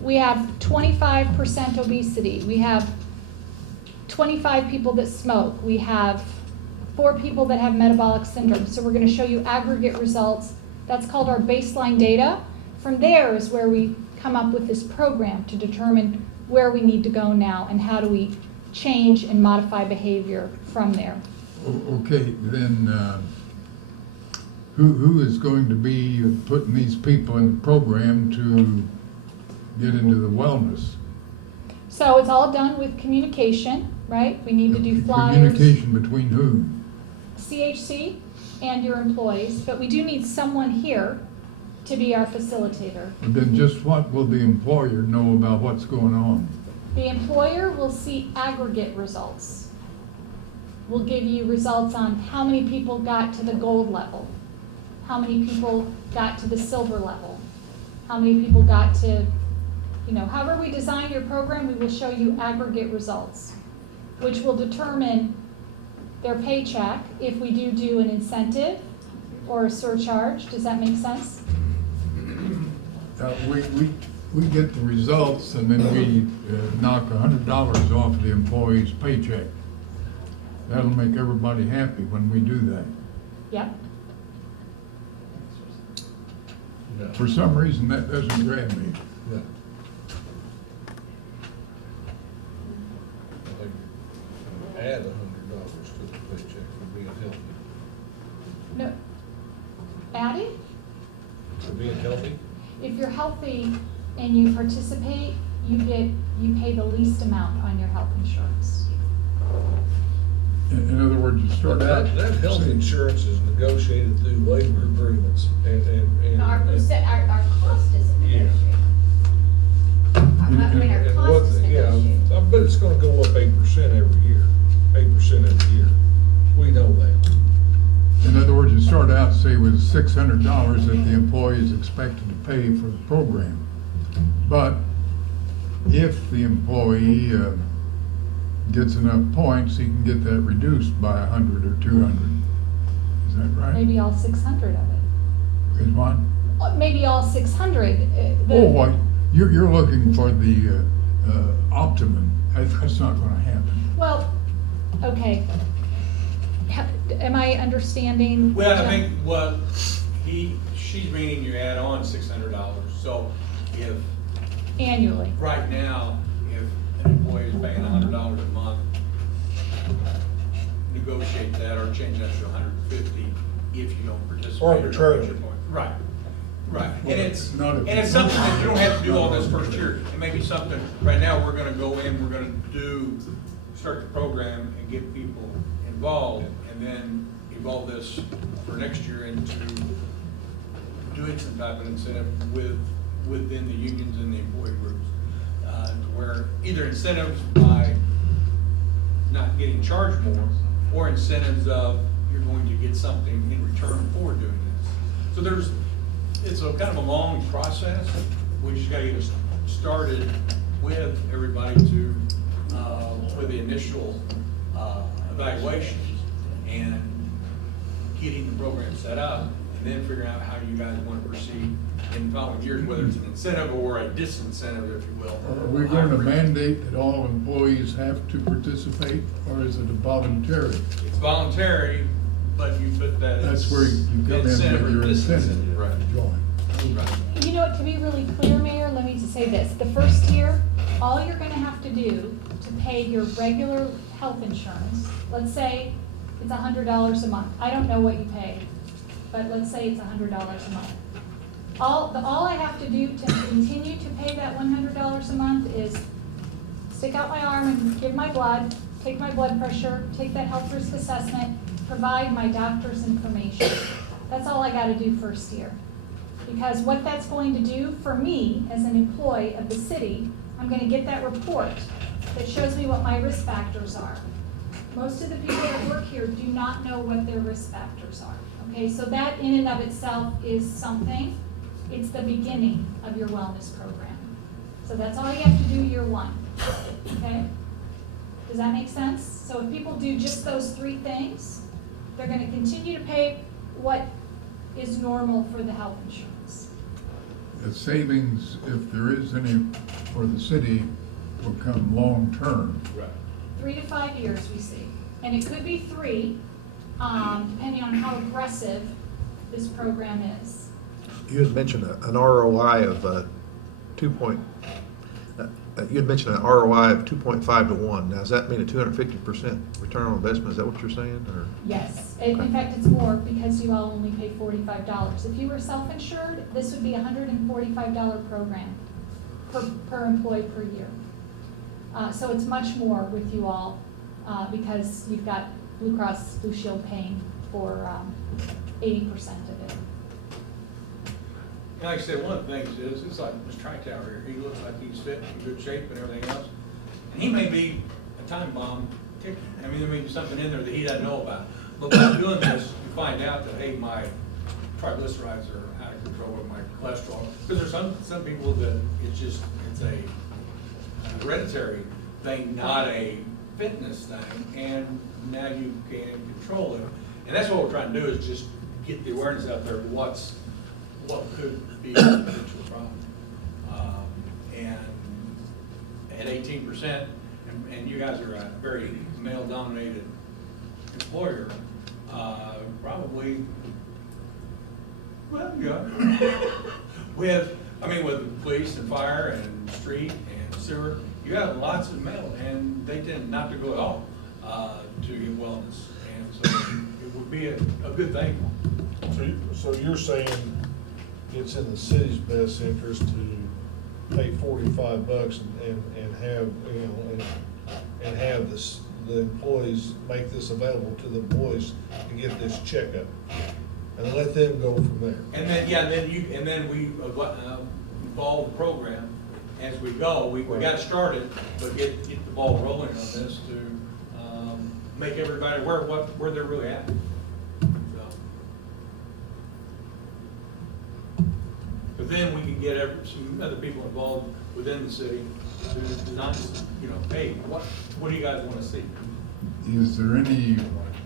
we have 25% obesity. We have 25 people that smoke. We have 4 people that have metabolic syndrome. So we're gonna show you aggregate results. That's called our baseline data. From there is where we come up with this program to determine where we need to go now and how do we change and modify behavior from there. Okay, then who is going to be putting these people in the program to get into the wellness? So it's all done with communication, right? We need to do flyers. Communication between who? CHC and your employees, but we do need someone here to be our facilitator. And then just what will the employer know about what's going on? The employer will see aggregate results. We'll give you results on how many people got to the gold level, how many people got to the silver level, how many people got to, however we design your program, we will show you aggregate results, which will determine their paycheck if we do an incentive or a surcharge. Does that make sense? We get the results and then we knock $100 off the employee's paycheck. That'll make everybody happy when we do that. Yep. No. For some reason, that doesn't grab me. No. I think add $100 to the paycheck for being healthy. No. Addie? For being healthy? If you're healthy and you participate, you pay the least amount on your health insurance. In other words, you start out. That health insurance is negotiated through labor agreements and. Our cost isn't Yeah. negotiated. Our cost is negotiated. I bet it's gonna go up 8% every year, 8% every year. We know that. start out, say, with $600 that the employee is expected to pay for the program. But if the employee gets enough points, he can get that reduced by 100 or 200. Is that right? Maybe all 600 of it. Is one? Maybe all 600. Oh, what? You're looking for the optimum. That's not gonna happen. Well, okay. Am I understanding? Well, I John? think what she's meaning you add on $600. So if, Annually. right now, if an employee is paying $100 a month, negotiate that or change that to $150 if you don't participate. or don't Arbitrarily. get your point. Right, right. Well, And it's, not if- and it's something that you don't have to do all this first year. It may be something, right now, we're gonna go in, we're gonna start the program and get people involved, and then evolve this for next year into doing some type of incentive within the unions and the employee groups. To where either incentives by not getting charged more, or incentives of you're going to get something in return for doing this. So it's a kind of a long process. We just gotta get it started with everybody with the initial evaluations and getting the program set up, and then figuring out how you guys want to proceed in following years, whether it's an incentive or a disincentive, if you will. Are we going to mandate that all employees have to participate, or is it a voluntary? It's voluntary, but you put that as. That's where you come in incentive with or your incentive disincentive, to right. join. Right. You know what, to be really clear, Mayor, let me just say this. The first year, all you're gonna have to do to pay your regular health insurance, let's say it's $100 a month. I don't know what you pay, but let's say it's $100 a month. All I have to do to continue to pay that $100 a month is stick out my arm and give my blood, take my blood pressure, take that health risk assessment, provide my doctor's information. That's all I gotta do first year. Because what that's going to do for me as an employee of the city, I'm gonna get that report that shows me what my risk factors are. Most of the people that work here do not know what their risk factors are. Okay, so that in and of itself is something. It's the beginning of your wellness program. So that's all you have to do year one, okay? Does that make sense? So if people do just those three things, they're gonna continue to pay what is normal for the health insurance. The savings, if there is any for the city, will come long-term. Right. 3 to 5 years we see. And it could be 3, depending on how aggressive this program is. You had mentioned an ROI of you had mentioned an ROI of 2.5 to 1. Now, does that mean a 250% return on investment? Is that what you're saying, or? Yes, in fact, it's more because you all only pay $45. If you were self-insured, this would be a $145 program per employee per year. So it's much more with you all because you've got Blue Cross Blue Shield paying for 80% of it. And like I said, one of the things is, it's like Mr. Tritower here, he looks like he's fit, in good shape and everything else. And he may be a time bomb ticking. I mean, there may be something in there that he doesn't know about. But by doing this, you find out that, hey, my triglycerides are out of control, or my cholesterol. Because there's some people that it's a hereditary thing, not a fitness thing, and now you can control it. And that's what we're trying to do, is just get the awareness out there of what could be a potential problem. And at 18%, and you guys are a very male-dominated employer, probably, well, yeah. with police and fire and street and sewer, you have lots of male, and they tend not to go at all to get wellness. And so it would be a good thing. So you're saying it's in the city's best interest to pay $45 and have, and have the employees make this available to the employees to get this checkup, and let them go from there. And then we evolve the program as we go. We got started, but get the ball rolling on this to make everybody aware of where they're really at. So. then we can get some other people involved within the city to not just, hey, what do you guys want to see? Is there any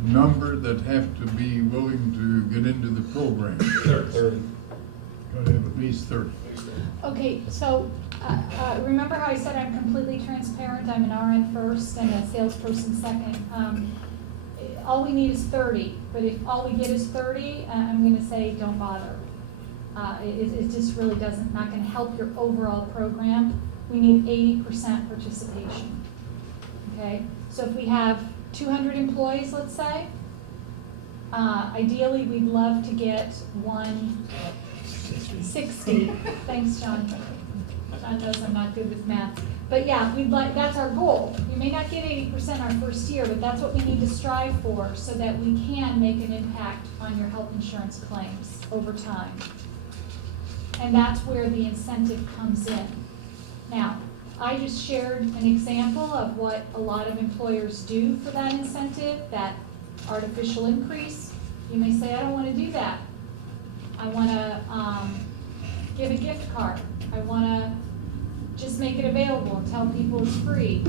number that have to be willing to get into the program? 30. Gotta have at least 30. Okay, so, remember how I said I'm completely transparent? I'm an RN first and a salesperson second. All we need is 30, but if all we get is 30, I'm gonna say, don't bother. It just really not gonna help your overall program. We need 80% participation, okay? So if we have 200 employees, let's say, ideally, we'd love to get 160. Thanks, John. John knows I'm not good with math. But yeah, that's our goal. We may not get 80% our first year, but that's what we need to strive for so that we can make an impact on your health insurance claims over time. And that's where the incentive comes in. Now, I just shared an example of what a lot of employers do for that incentive, that artificial increase. You may say, I don't want to do that. I want to give a gift card. I want to just make it available and tell people it's free.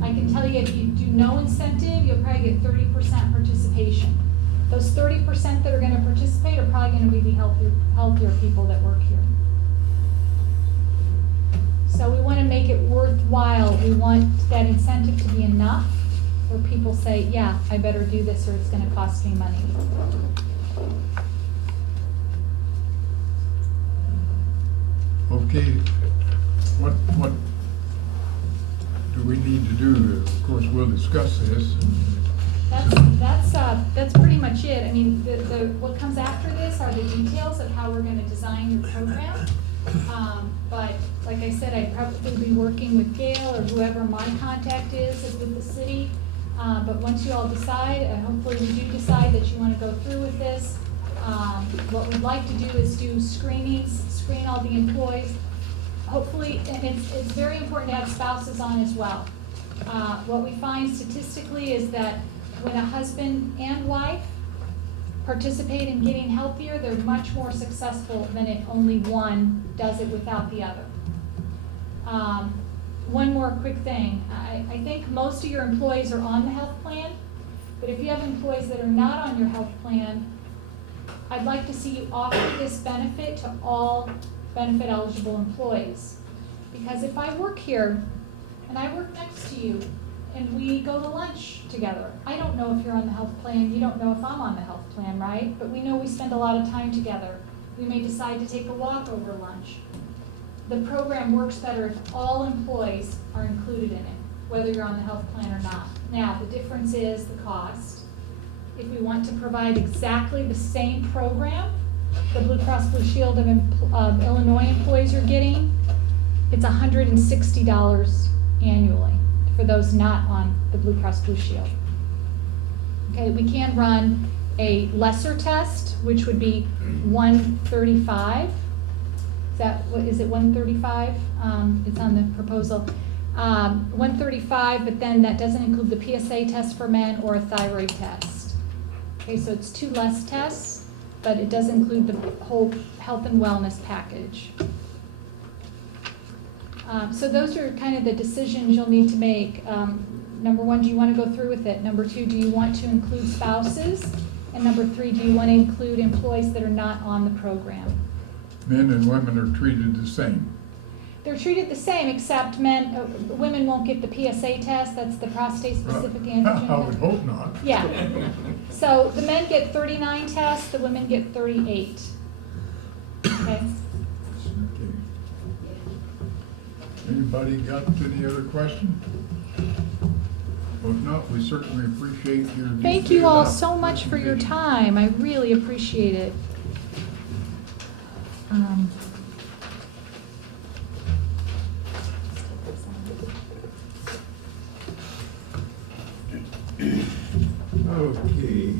I can tell you if you do no incentive, you'll probably get 30% participation. Those 30% that are going to participate are probably going to be the healthier people that work here. So we want to make it worthwhile. We want that incentive to be enough where people say, yeah, I better do this or it's going to cost me money. Okay, what do we need to do? Of course, we'll discuss this. That's pretty much it. I mean, what comes after this are the details of how we're going to design your program. But like I said, I'd probably be working with Gail or whoever my contact is with the city. But once you all decide, and hopefully you do decide that you want to go through with this, what we'd like to do is do screenings, screen all the employees. Hopefully, and it's very important to have spouses on as well. What we find statistically is that when a husband and wife participate in getting healthier, they're much more successful than if only one does it without the other. One more quick thing. I think most of your employees are on the health plan, but if you have employees that are not on your health plan, I'd like to see you offer this benefit to all benefit eligible employees. Because if I work here and I work next to you and we go to lunch together, I don't know if you're on the health plan, you don't know if I'm on the health plan, right? But we know we spend a lot of time together. We may decide to take a walk over lunch. The program works better if all employees are included in it, whether you're on the health plan or not. Now, the difference is the cost. If we want to provide exactly the same program the Blue Cross Blue Shield of Illinois employees are getting, it's $160 annually for those not on the Blue Cross Blue Shield. Okay, we can run a lesser test, which would be $135. Is it $135? It's on the proposal. $135, but then that doesn't include the PSA test for men or a thyroid test. Okay, so it's 2 less tests, but it does include the whole health and wellness package. So those are kind of the decisions you'll need to make. Number 1, do you want to go through with it? Number 2, do you want to include spouses? And number 3, do you want to include employees that are not on the program? Men and women are treated the same. They're treated the same, except women won't get the PSA test. That's the prostate-specific antigen. I would hope not. Yeah. So the men get 39 tests, the women get 38. Okay. Okay. Anybody got any other questions? Well, if not, we certainly appreciate your. Thank you all so much for your time. I really appreciate it. Okay.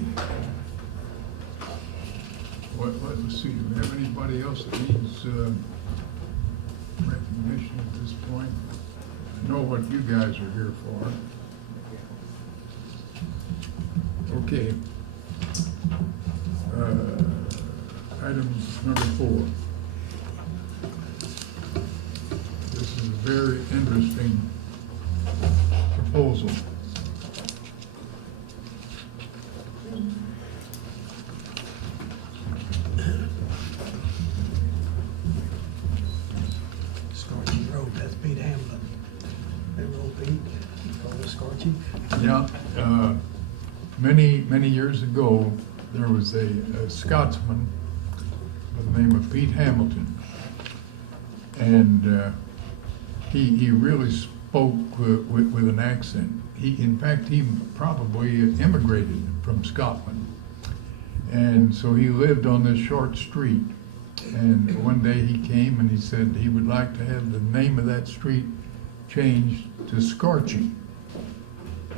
Let's see, do we have anybody else that needs recognition at this point? I know what you guys are here for. Okay. Item number 4. very interesting proposal. Scorchy Road, that's Pete Hamlin. That road, Pete, call it Scorchy. Yeah, many years ago, there was a Scotsman by the name of Pete Hamilton. And he really spoke with an accent. In fact, he probably immigrated from Scotland. And so he lived on this short street. And one day he came and he said he would like to have the name of that street changed to Scorchy.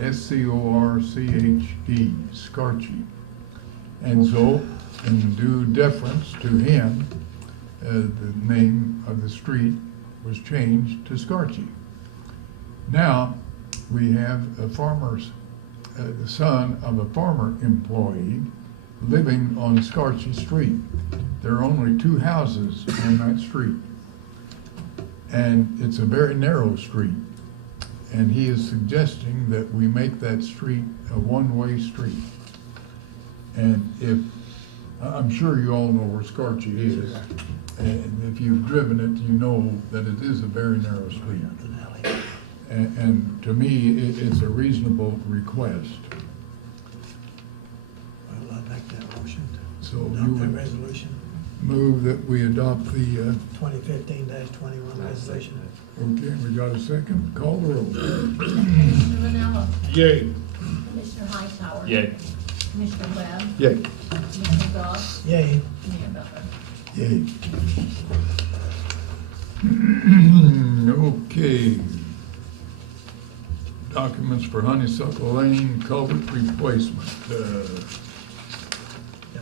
S-C-O-R-C-H-E, Scorchy. And so, in due deference to him, the name of the street was changed to Scorchy. Now, we have the son of a farmer employee living on Scorchy Street. There are only 2 houses on that street. And it's a very narrow street. And he is suggesting that we make that street a one-way street. And I'm sure you all know where Scorchy is. And if you've driven it, you know that it is a very narrow street. And to me, it's a reasonable request. Well, I'd like that motion. So Adopt you that would resolution, move that we adopt the, 2015-21 resolution. okay, we got a second? Call the roll. Commissioner Vanella, Yay. Commissioner Hightower. Yay. Commissioner Webb, Yay. Commissioner Goss, Yay. Mayor Butler. Yay. Okay. Documents for Honeysuckle Lane culvert replacement. That's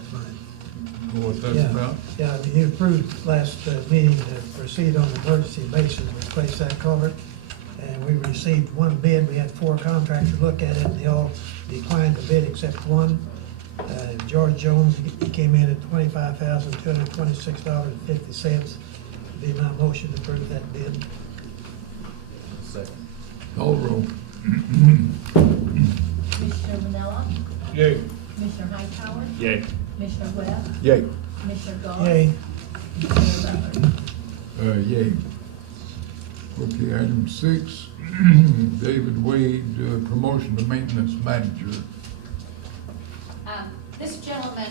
fine. Know what that's Yeah. about? Yeah, you approved last meeting to proceed on an emergency basis to replace that culvert. And we received 1 bid. We had 4 contractors look at it, and they all declined the bid except one. George Jones, he came in at $25,226.50. Be my motion to approve that bid. Second. Call the roll. Commissioner Vanella, Yay. Commissioner Hightower, Yay. Commissioner Webb, Yay. Commissioner Goss. Yay. Mayor Butler. Yay. Okay, item 6, David Wade, promotion to maintenance manager. This gentleman,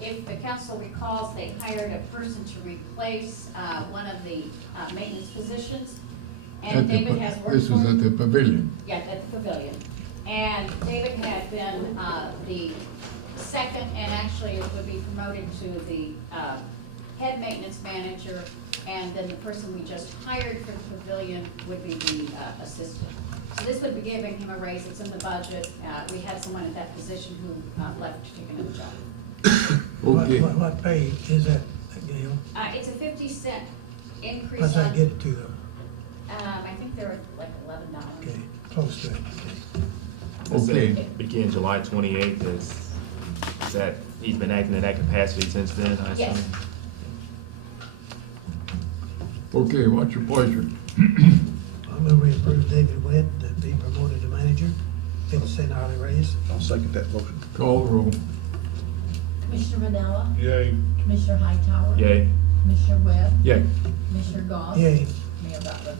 if the council recalls, they hired a person to replace one of the maintenance positions. At And the David pa- has worked This for is at the pavilion. Yeah, at the pavilion. And David had been the second, and actually it would be promoted to the head maintenance manager, and then the person we just hired for the pavilion would be the assistant. So this would be giving him a raise. It's in the budget. We had someone in that position who left to take another job. Okay. What pay is that, Gail? It's a 50-cent increase What's that on, get it to though? I think they're like $11. Okay, close to it. Okay. Begin July 28th is that he's been acting in that capacity since then, I Yes. assume? Okay, what's your pleasure? I move we approve David Webb to be promoted to manager, 50-cent hourly raise. I'll second that motion. Call the roll. Commissioner Vanella, Yay. Commissioner Hightower. Yay. Commissioner Webb, Yay. Commissioner Goss. Yay. Mayor Butler.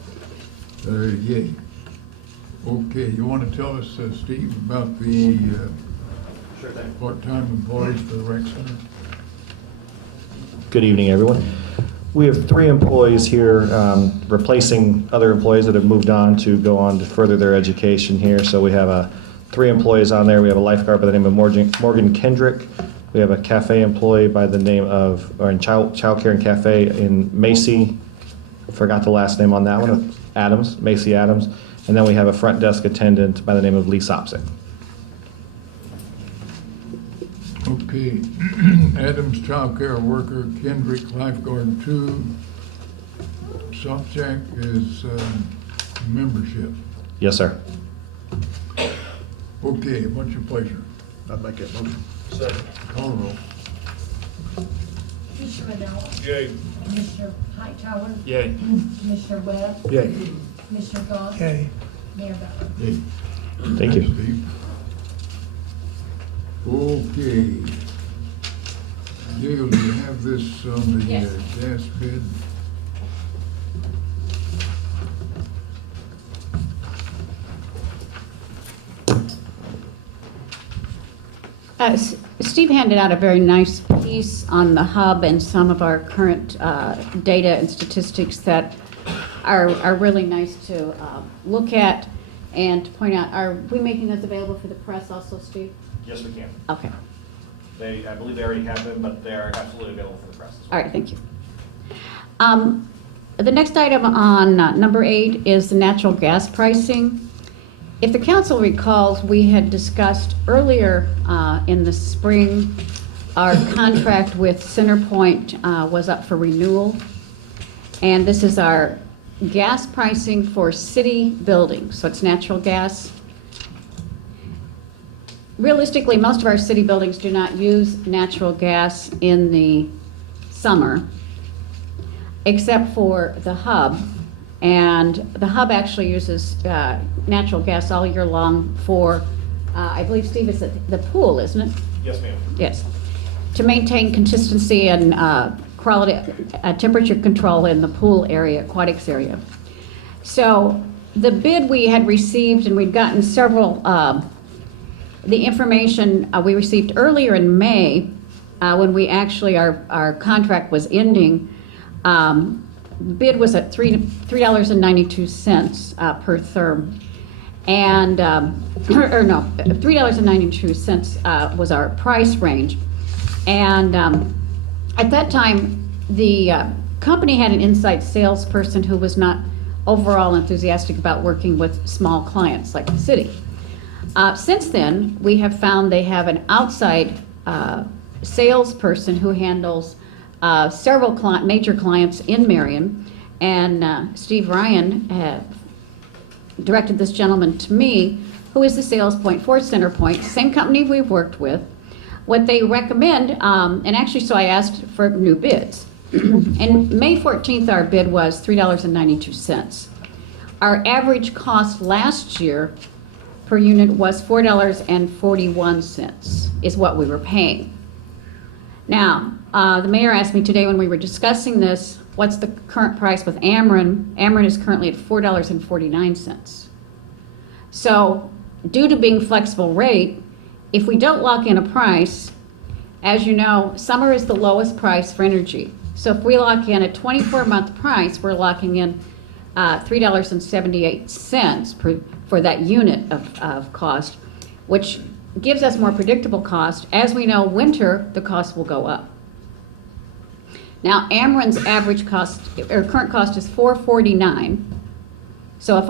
Yay. Okay, you want to tell us, Steve, about the part-time employees for the rec center? Good evening, everyone. We have 3 employees here replacing other employees that have moved on to go on to further their education here. So we have 3 employees on there. We have a lifeguard by the name of Morgan Kendrick. We have a cafe employee by the name of, or in child care and cafe in Macy. Forgot the last name on that one. Adams, Macy Adams. And then we have a front desk attendant by the name of Lee Sopsick. Okay, Adams child care worker, Kendrick lifeguard 2, Sopchak is membership. Yes, sir. Okay, what's your pleasure? I'd make that motion. Second. Call the roll. Commissioner Vanella, Yay. Commissioner Hightower? Yay. Commissioner Webb? Yay. Commissioner Goss? Okay, Mayor Bauer? Yay. Thank you. Steve. Okay. Gail, do you have this on the Yes. gas bid? Steve handed out a very nice piece on the hub and some of our current data and statistics that are really nice to look at and to point out. Are we making those available for the press also, Steve? Yes, we can. Okay. I believe they already have them, but they are absolutely available for the press as well. All right, thank you. The next item on number 8 is the natural gas pricing. If the council recalls, we had discussed earlier in the spring, our contract with CenterPoint was up for renewal. And this is our gas pricing for city buildings, so it's natural gas. Realistically, most of our city buildings do not use natural gas in the summer, except for the hub. And the hub actually uses natural gas all year long for, I believe, Steve, is it the pool, isn't it? Yes, ma'am. Yes. To maintain consistency and quality, temperature control in the pool area, aquatics area. So the bid we had received, and we'd gotten several, the information we received earlier in May, when we actually, our contract was ending, the bid was at $3.92 per therm. And, or no, $3.92 was our price range. And at that time, the company had an inside salesperson who was not overall enthusiastic about working with small clients like the city. Since then, we have found they have an outside salesperson who handles several major clients in Marion, and Steve Ryan directed this gentleman to me, who is the sales point for CenterPoint, same company we've worked with. What they recommend, and actually, so I asked for new bids. And May 14th, our bid was $3.92. Our average cost last year per unit was $4.41 is what we were paying. Now, the mayor asked me today when we were discussing this, what's the current price with Ameren? Ameren is currently at $4.49. So, due to being flexible rate, if we don't lock in a price, as you know, summer is the lowest price for energy. So if we lock in a 24-month price, we're locking in $3.78 for that unit of cost, which gives us more predictable cost. As we know, winter, the cost will go up. Now, Ameren's average cost, or current cost, is $4.49. So if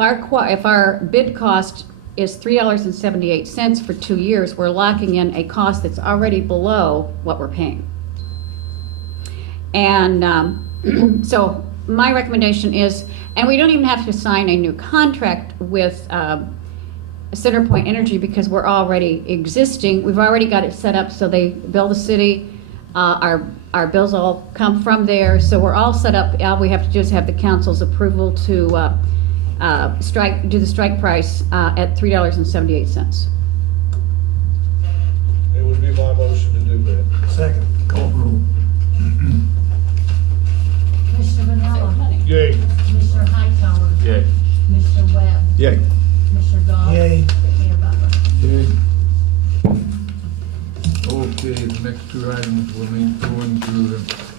our bid cost is $3.78 for 2 years, we're locking in a cost that's already below what we're paying. And so my recommendation is, and we don't even have to sign a new contract with CenterPoint Energy because we're already existing. We've already got it set up so they bill the city. Our bills all come from there, so we're all set up. All we have to do is have the council's approval to do the strike price at $3.78. It would be my motion to do that. second. Call roll. Commissioner Vanilla? Yay. Commissioner Hightower? Yay. Commissioner Webb? Yay. Commissioner Goss? Yay. Mayor Bauer? Yay. Okay, the next two items will need to go into the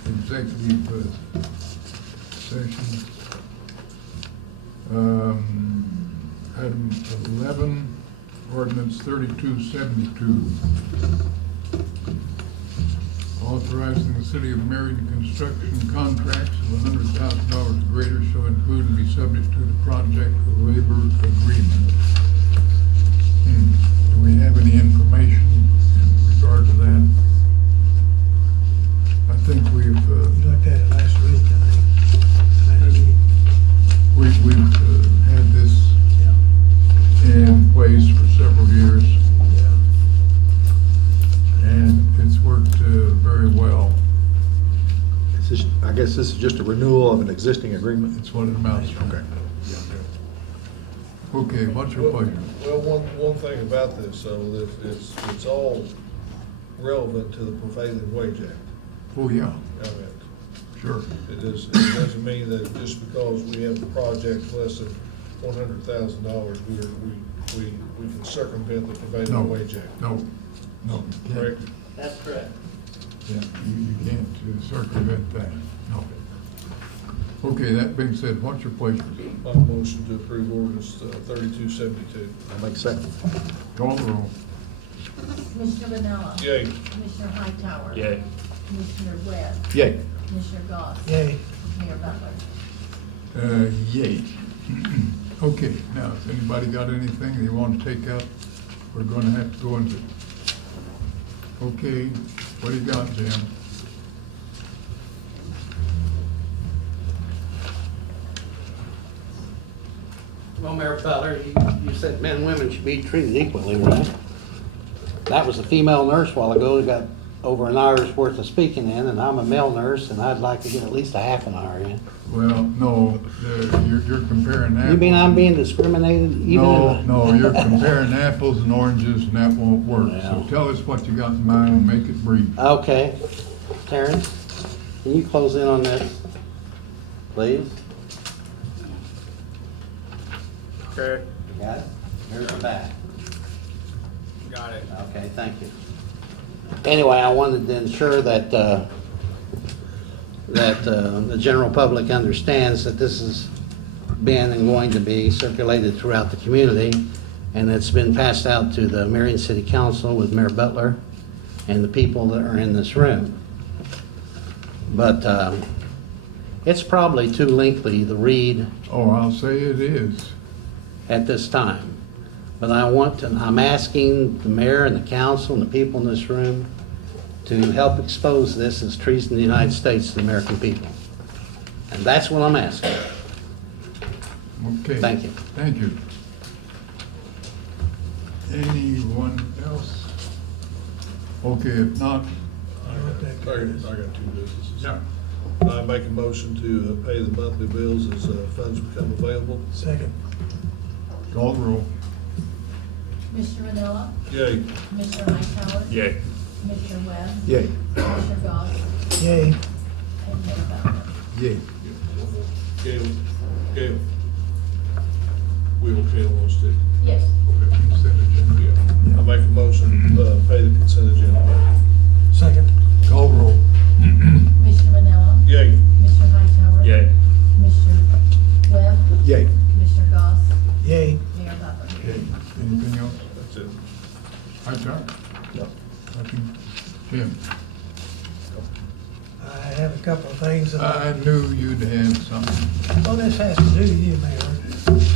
executive session. Item 11, ordinance 3272. Authorizing the city of Marion to construction contracts of $100,000 or greater shall include and be subject to the project labor agreement. Do we have any information in regard to that? I think we've, We looked at it last week, I think. Last meeting. we've had this Yeah. in place for several years, Yeah. and it's worked very well. This is, I guess guess this is just a renewal of an existing agreement? It's what it amounts to. Okay. Okay, what's your pleasure? Well, one thing about this, so that it's all relevant to the Prevailing Wage Act. Oh, yeah, I mean, sure. it doesn't mean that just because we have the project less than $100,000, we can circumvent the No, Prevailing Wage Act. no, you can't. Correct? That's correct. Yeah, you can't circumvent that, no. Okay, that being said, what's your pleasure? My motion to approve ordinance 3272. I'll make a second. Call the roll. Commissioner Vanilla. Yay. Commissioner Hightower. Yay. Commissioner Webb. Yay. Commissioner Goss. Yay. Mayor Butler. Yay. Okay, now, has anybody got anything they want to take up? We're gonna have to go into. Okay, what do you got, Jim? Well, Mayor Butler, you said men and women should be treated equally, right? That was a female nurse a while ago who got over an hour's worth of speaking in, and I'm a male nurse, and I'd like to get at least a half an hour in. Well, no, you're comparing apples. You mean I'm being discriminated even in No, you're comparing apples and oranges, and that won't work. So Yeah. tell us what you got in mind and make it brief. Okay. Terrence, can you close in on this, please? Okay. You got it? Here's the back. Got it. Okay, thank you. Anyway, I wanted to ensure that, the general public understands that this has been and going to be circulated throughout the community, and it's been passed out to the Marion City Council with Mayor Butler and the people that are in this room. But it's probably too lengthy to read Oh, I'll say it is. at this time. But I'm asking the mayor and the council and the people in this room to help expose this as treason to the United States to the American people. And that's what I'm asking. Okay. Thank you. Thank you. Anyone else? Okay, if not, I got two businesses. yeah. I make a motion to pay the monthly bills as funds become available. Second. Call the roll. Commissioner Vanilla. Yay. Commissioner Hightower. Yay. Commissioner Webb. Yay. Commissioner Goss. Yay. And Mayor Butler. Yay. Gail. We okay on those two? Yes. Okay. Consent agenda. Yeah. I make a motion to pay the consent agenda. Second. Call the roll. Commissioner Vanilla. Yay. Commissioner Hightower. Yay. Commissioner Webb. Yay. Commissioner Goss. Yay. Mayor Butler. Okay, anything else? That's it. Hightower? No. Nothing? Jim? I have a couple of things that I knew you'd have something. well, this has to do with you, Mayor.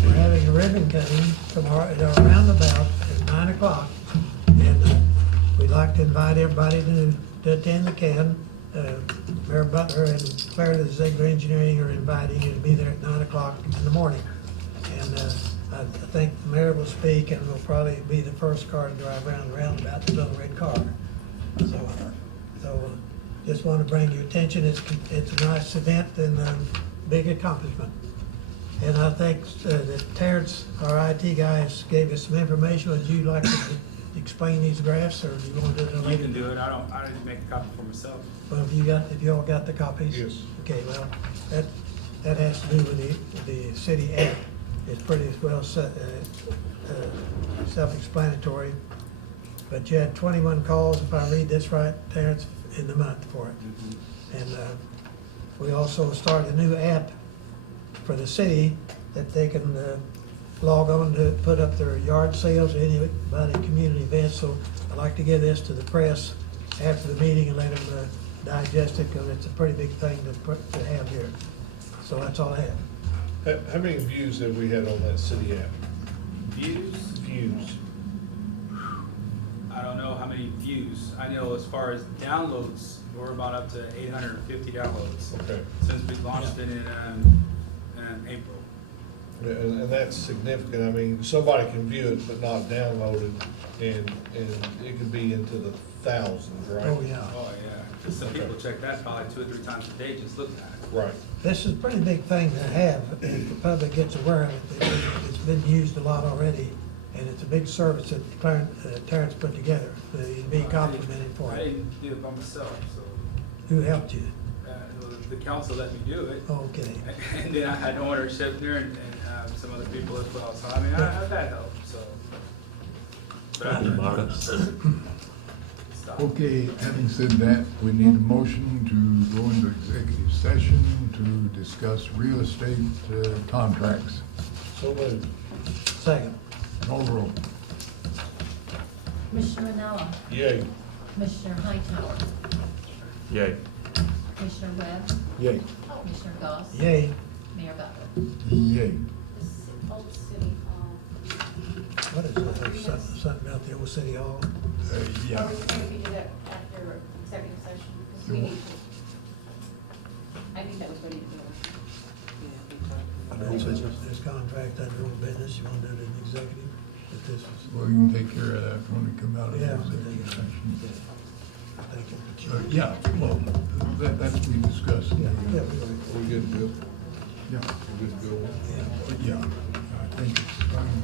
We're having a ribbon cutting tomorrow at our roundabout at 9 o'clock. And we'd like to invite everybody to attend that can. Mayor Butler and Claire, the Ziegler Engineering, are inviting you to be there at 9 o'clock in the morning. And I think the mayor will speak, and we'll probably be the first car to drive around the roundabout, the little red car. So just want to bring your attention, it's a nice event and a big accomplishment. And I think that Terrence, our IT guys, gave us some information. Would you like to explain these graphs, or do you want to do it later? You can do it. I didn't make a copy for myself. Well, if you all got the copies? Yes. Okay, well, that has to do with the city app. It's pretty well self-explanatory. But you had 21 calls, if I read this right, Terrence, in the month for it. And we also started a new app for the city that they can log on to put up their yard sales or anybody community events. So I'd like to give this to the press after the meeting and let them digest it, because it's a pretty big thing to have here. So that's all I have. How many views have we had on that city app? Views? Views. I don't know how many views. I know as far as downloads, we're about up to 850 downloads Okay. since we launched it in April. And that's significant. I mean, somebody can view it but not download it, and it could be into the thousands, right? Oh, yeah. Oh, yeah. Because some people check that probably 2 or 3 times a day just looking at it. Right. This is a pretty big thing to have, if the public gets aware of it. It's been used a lot already, and it's a big service that Terrence put together. He'd be complimented for I it. didn't do it by myself, so Who helped you? the council let me do it. Okay. And then I had no other Shifter and some other people as well. So I mean, I've had help, so. But I Stop. Okay, having said that, we need a motion to go into executive session to discuss real estate contracts. So moved. Second. Call roll. Commissioner Manella, Yay. Commissioner Hightower, Yay. Commissioner Webb, Yay. Commissioner Goss, Yay. Mayor Butler. Yay. This old city hall. What is that? Something about the old city hall? Yeah. Are we going to do that after executive session? Because we need to. I think that was ready to go. This contract under old business, you want to do it in executive? But this is, Well, you can take care of that when we come out of Yeah. executive session. thank you for changing. Yeah, well, that's we discussed. Yeah, yeah, Are we good, Bill? Yeah. We good, Bill? yeah. Yeah, I think it's fine.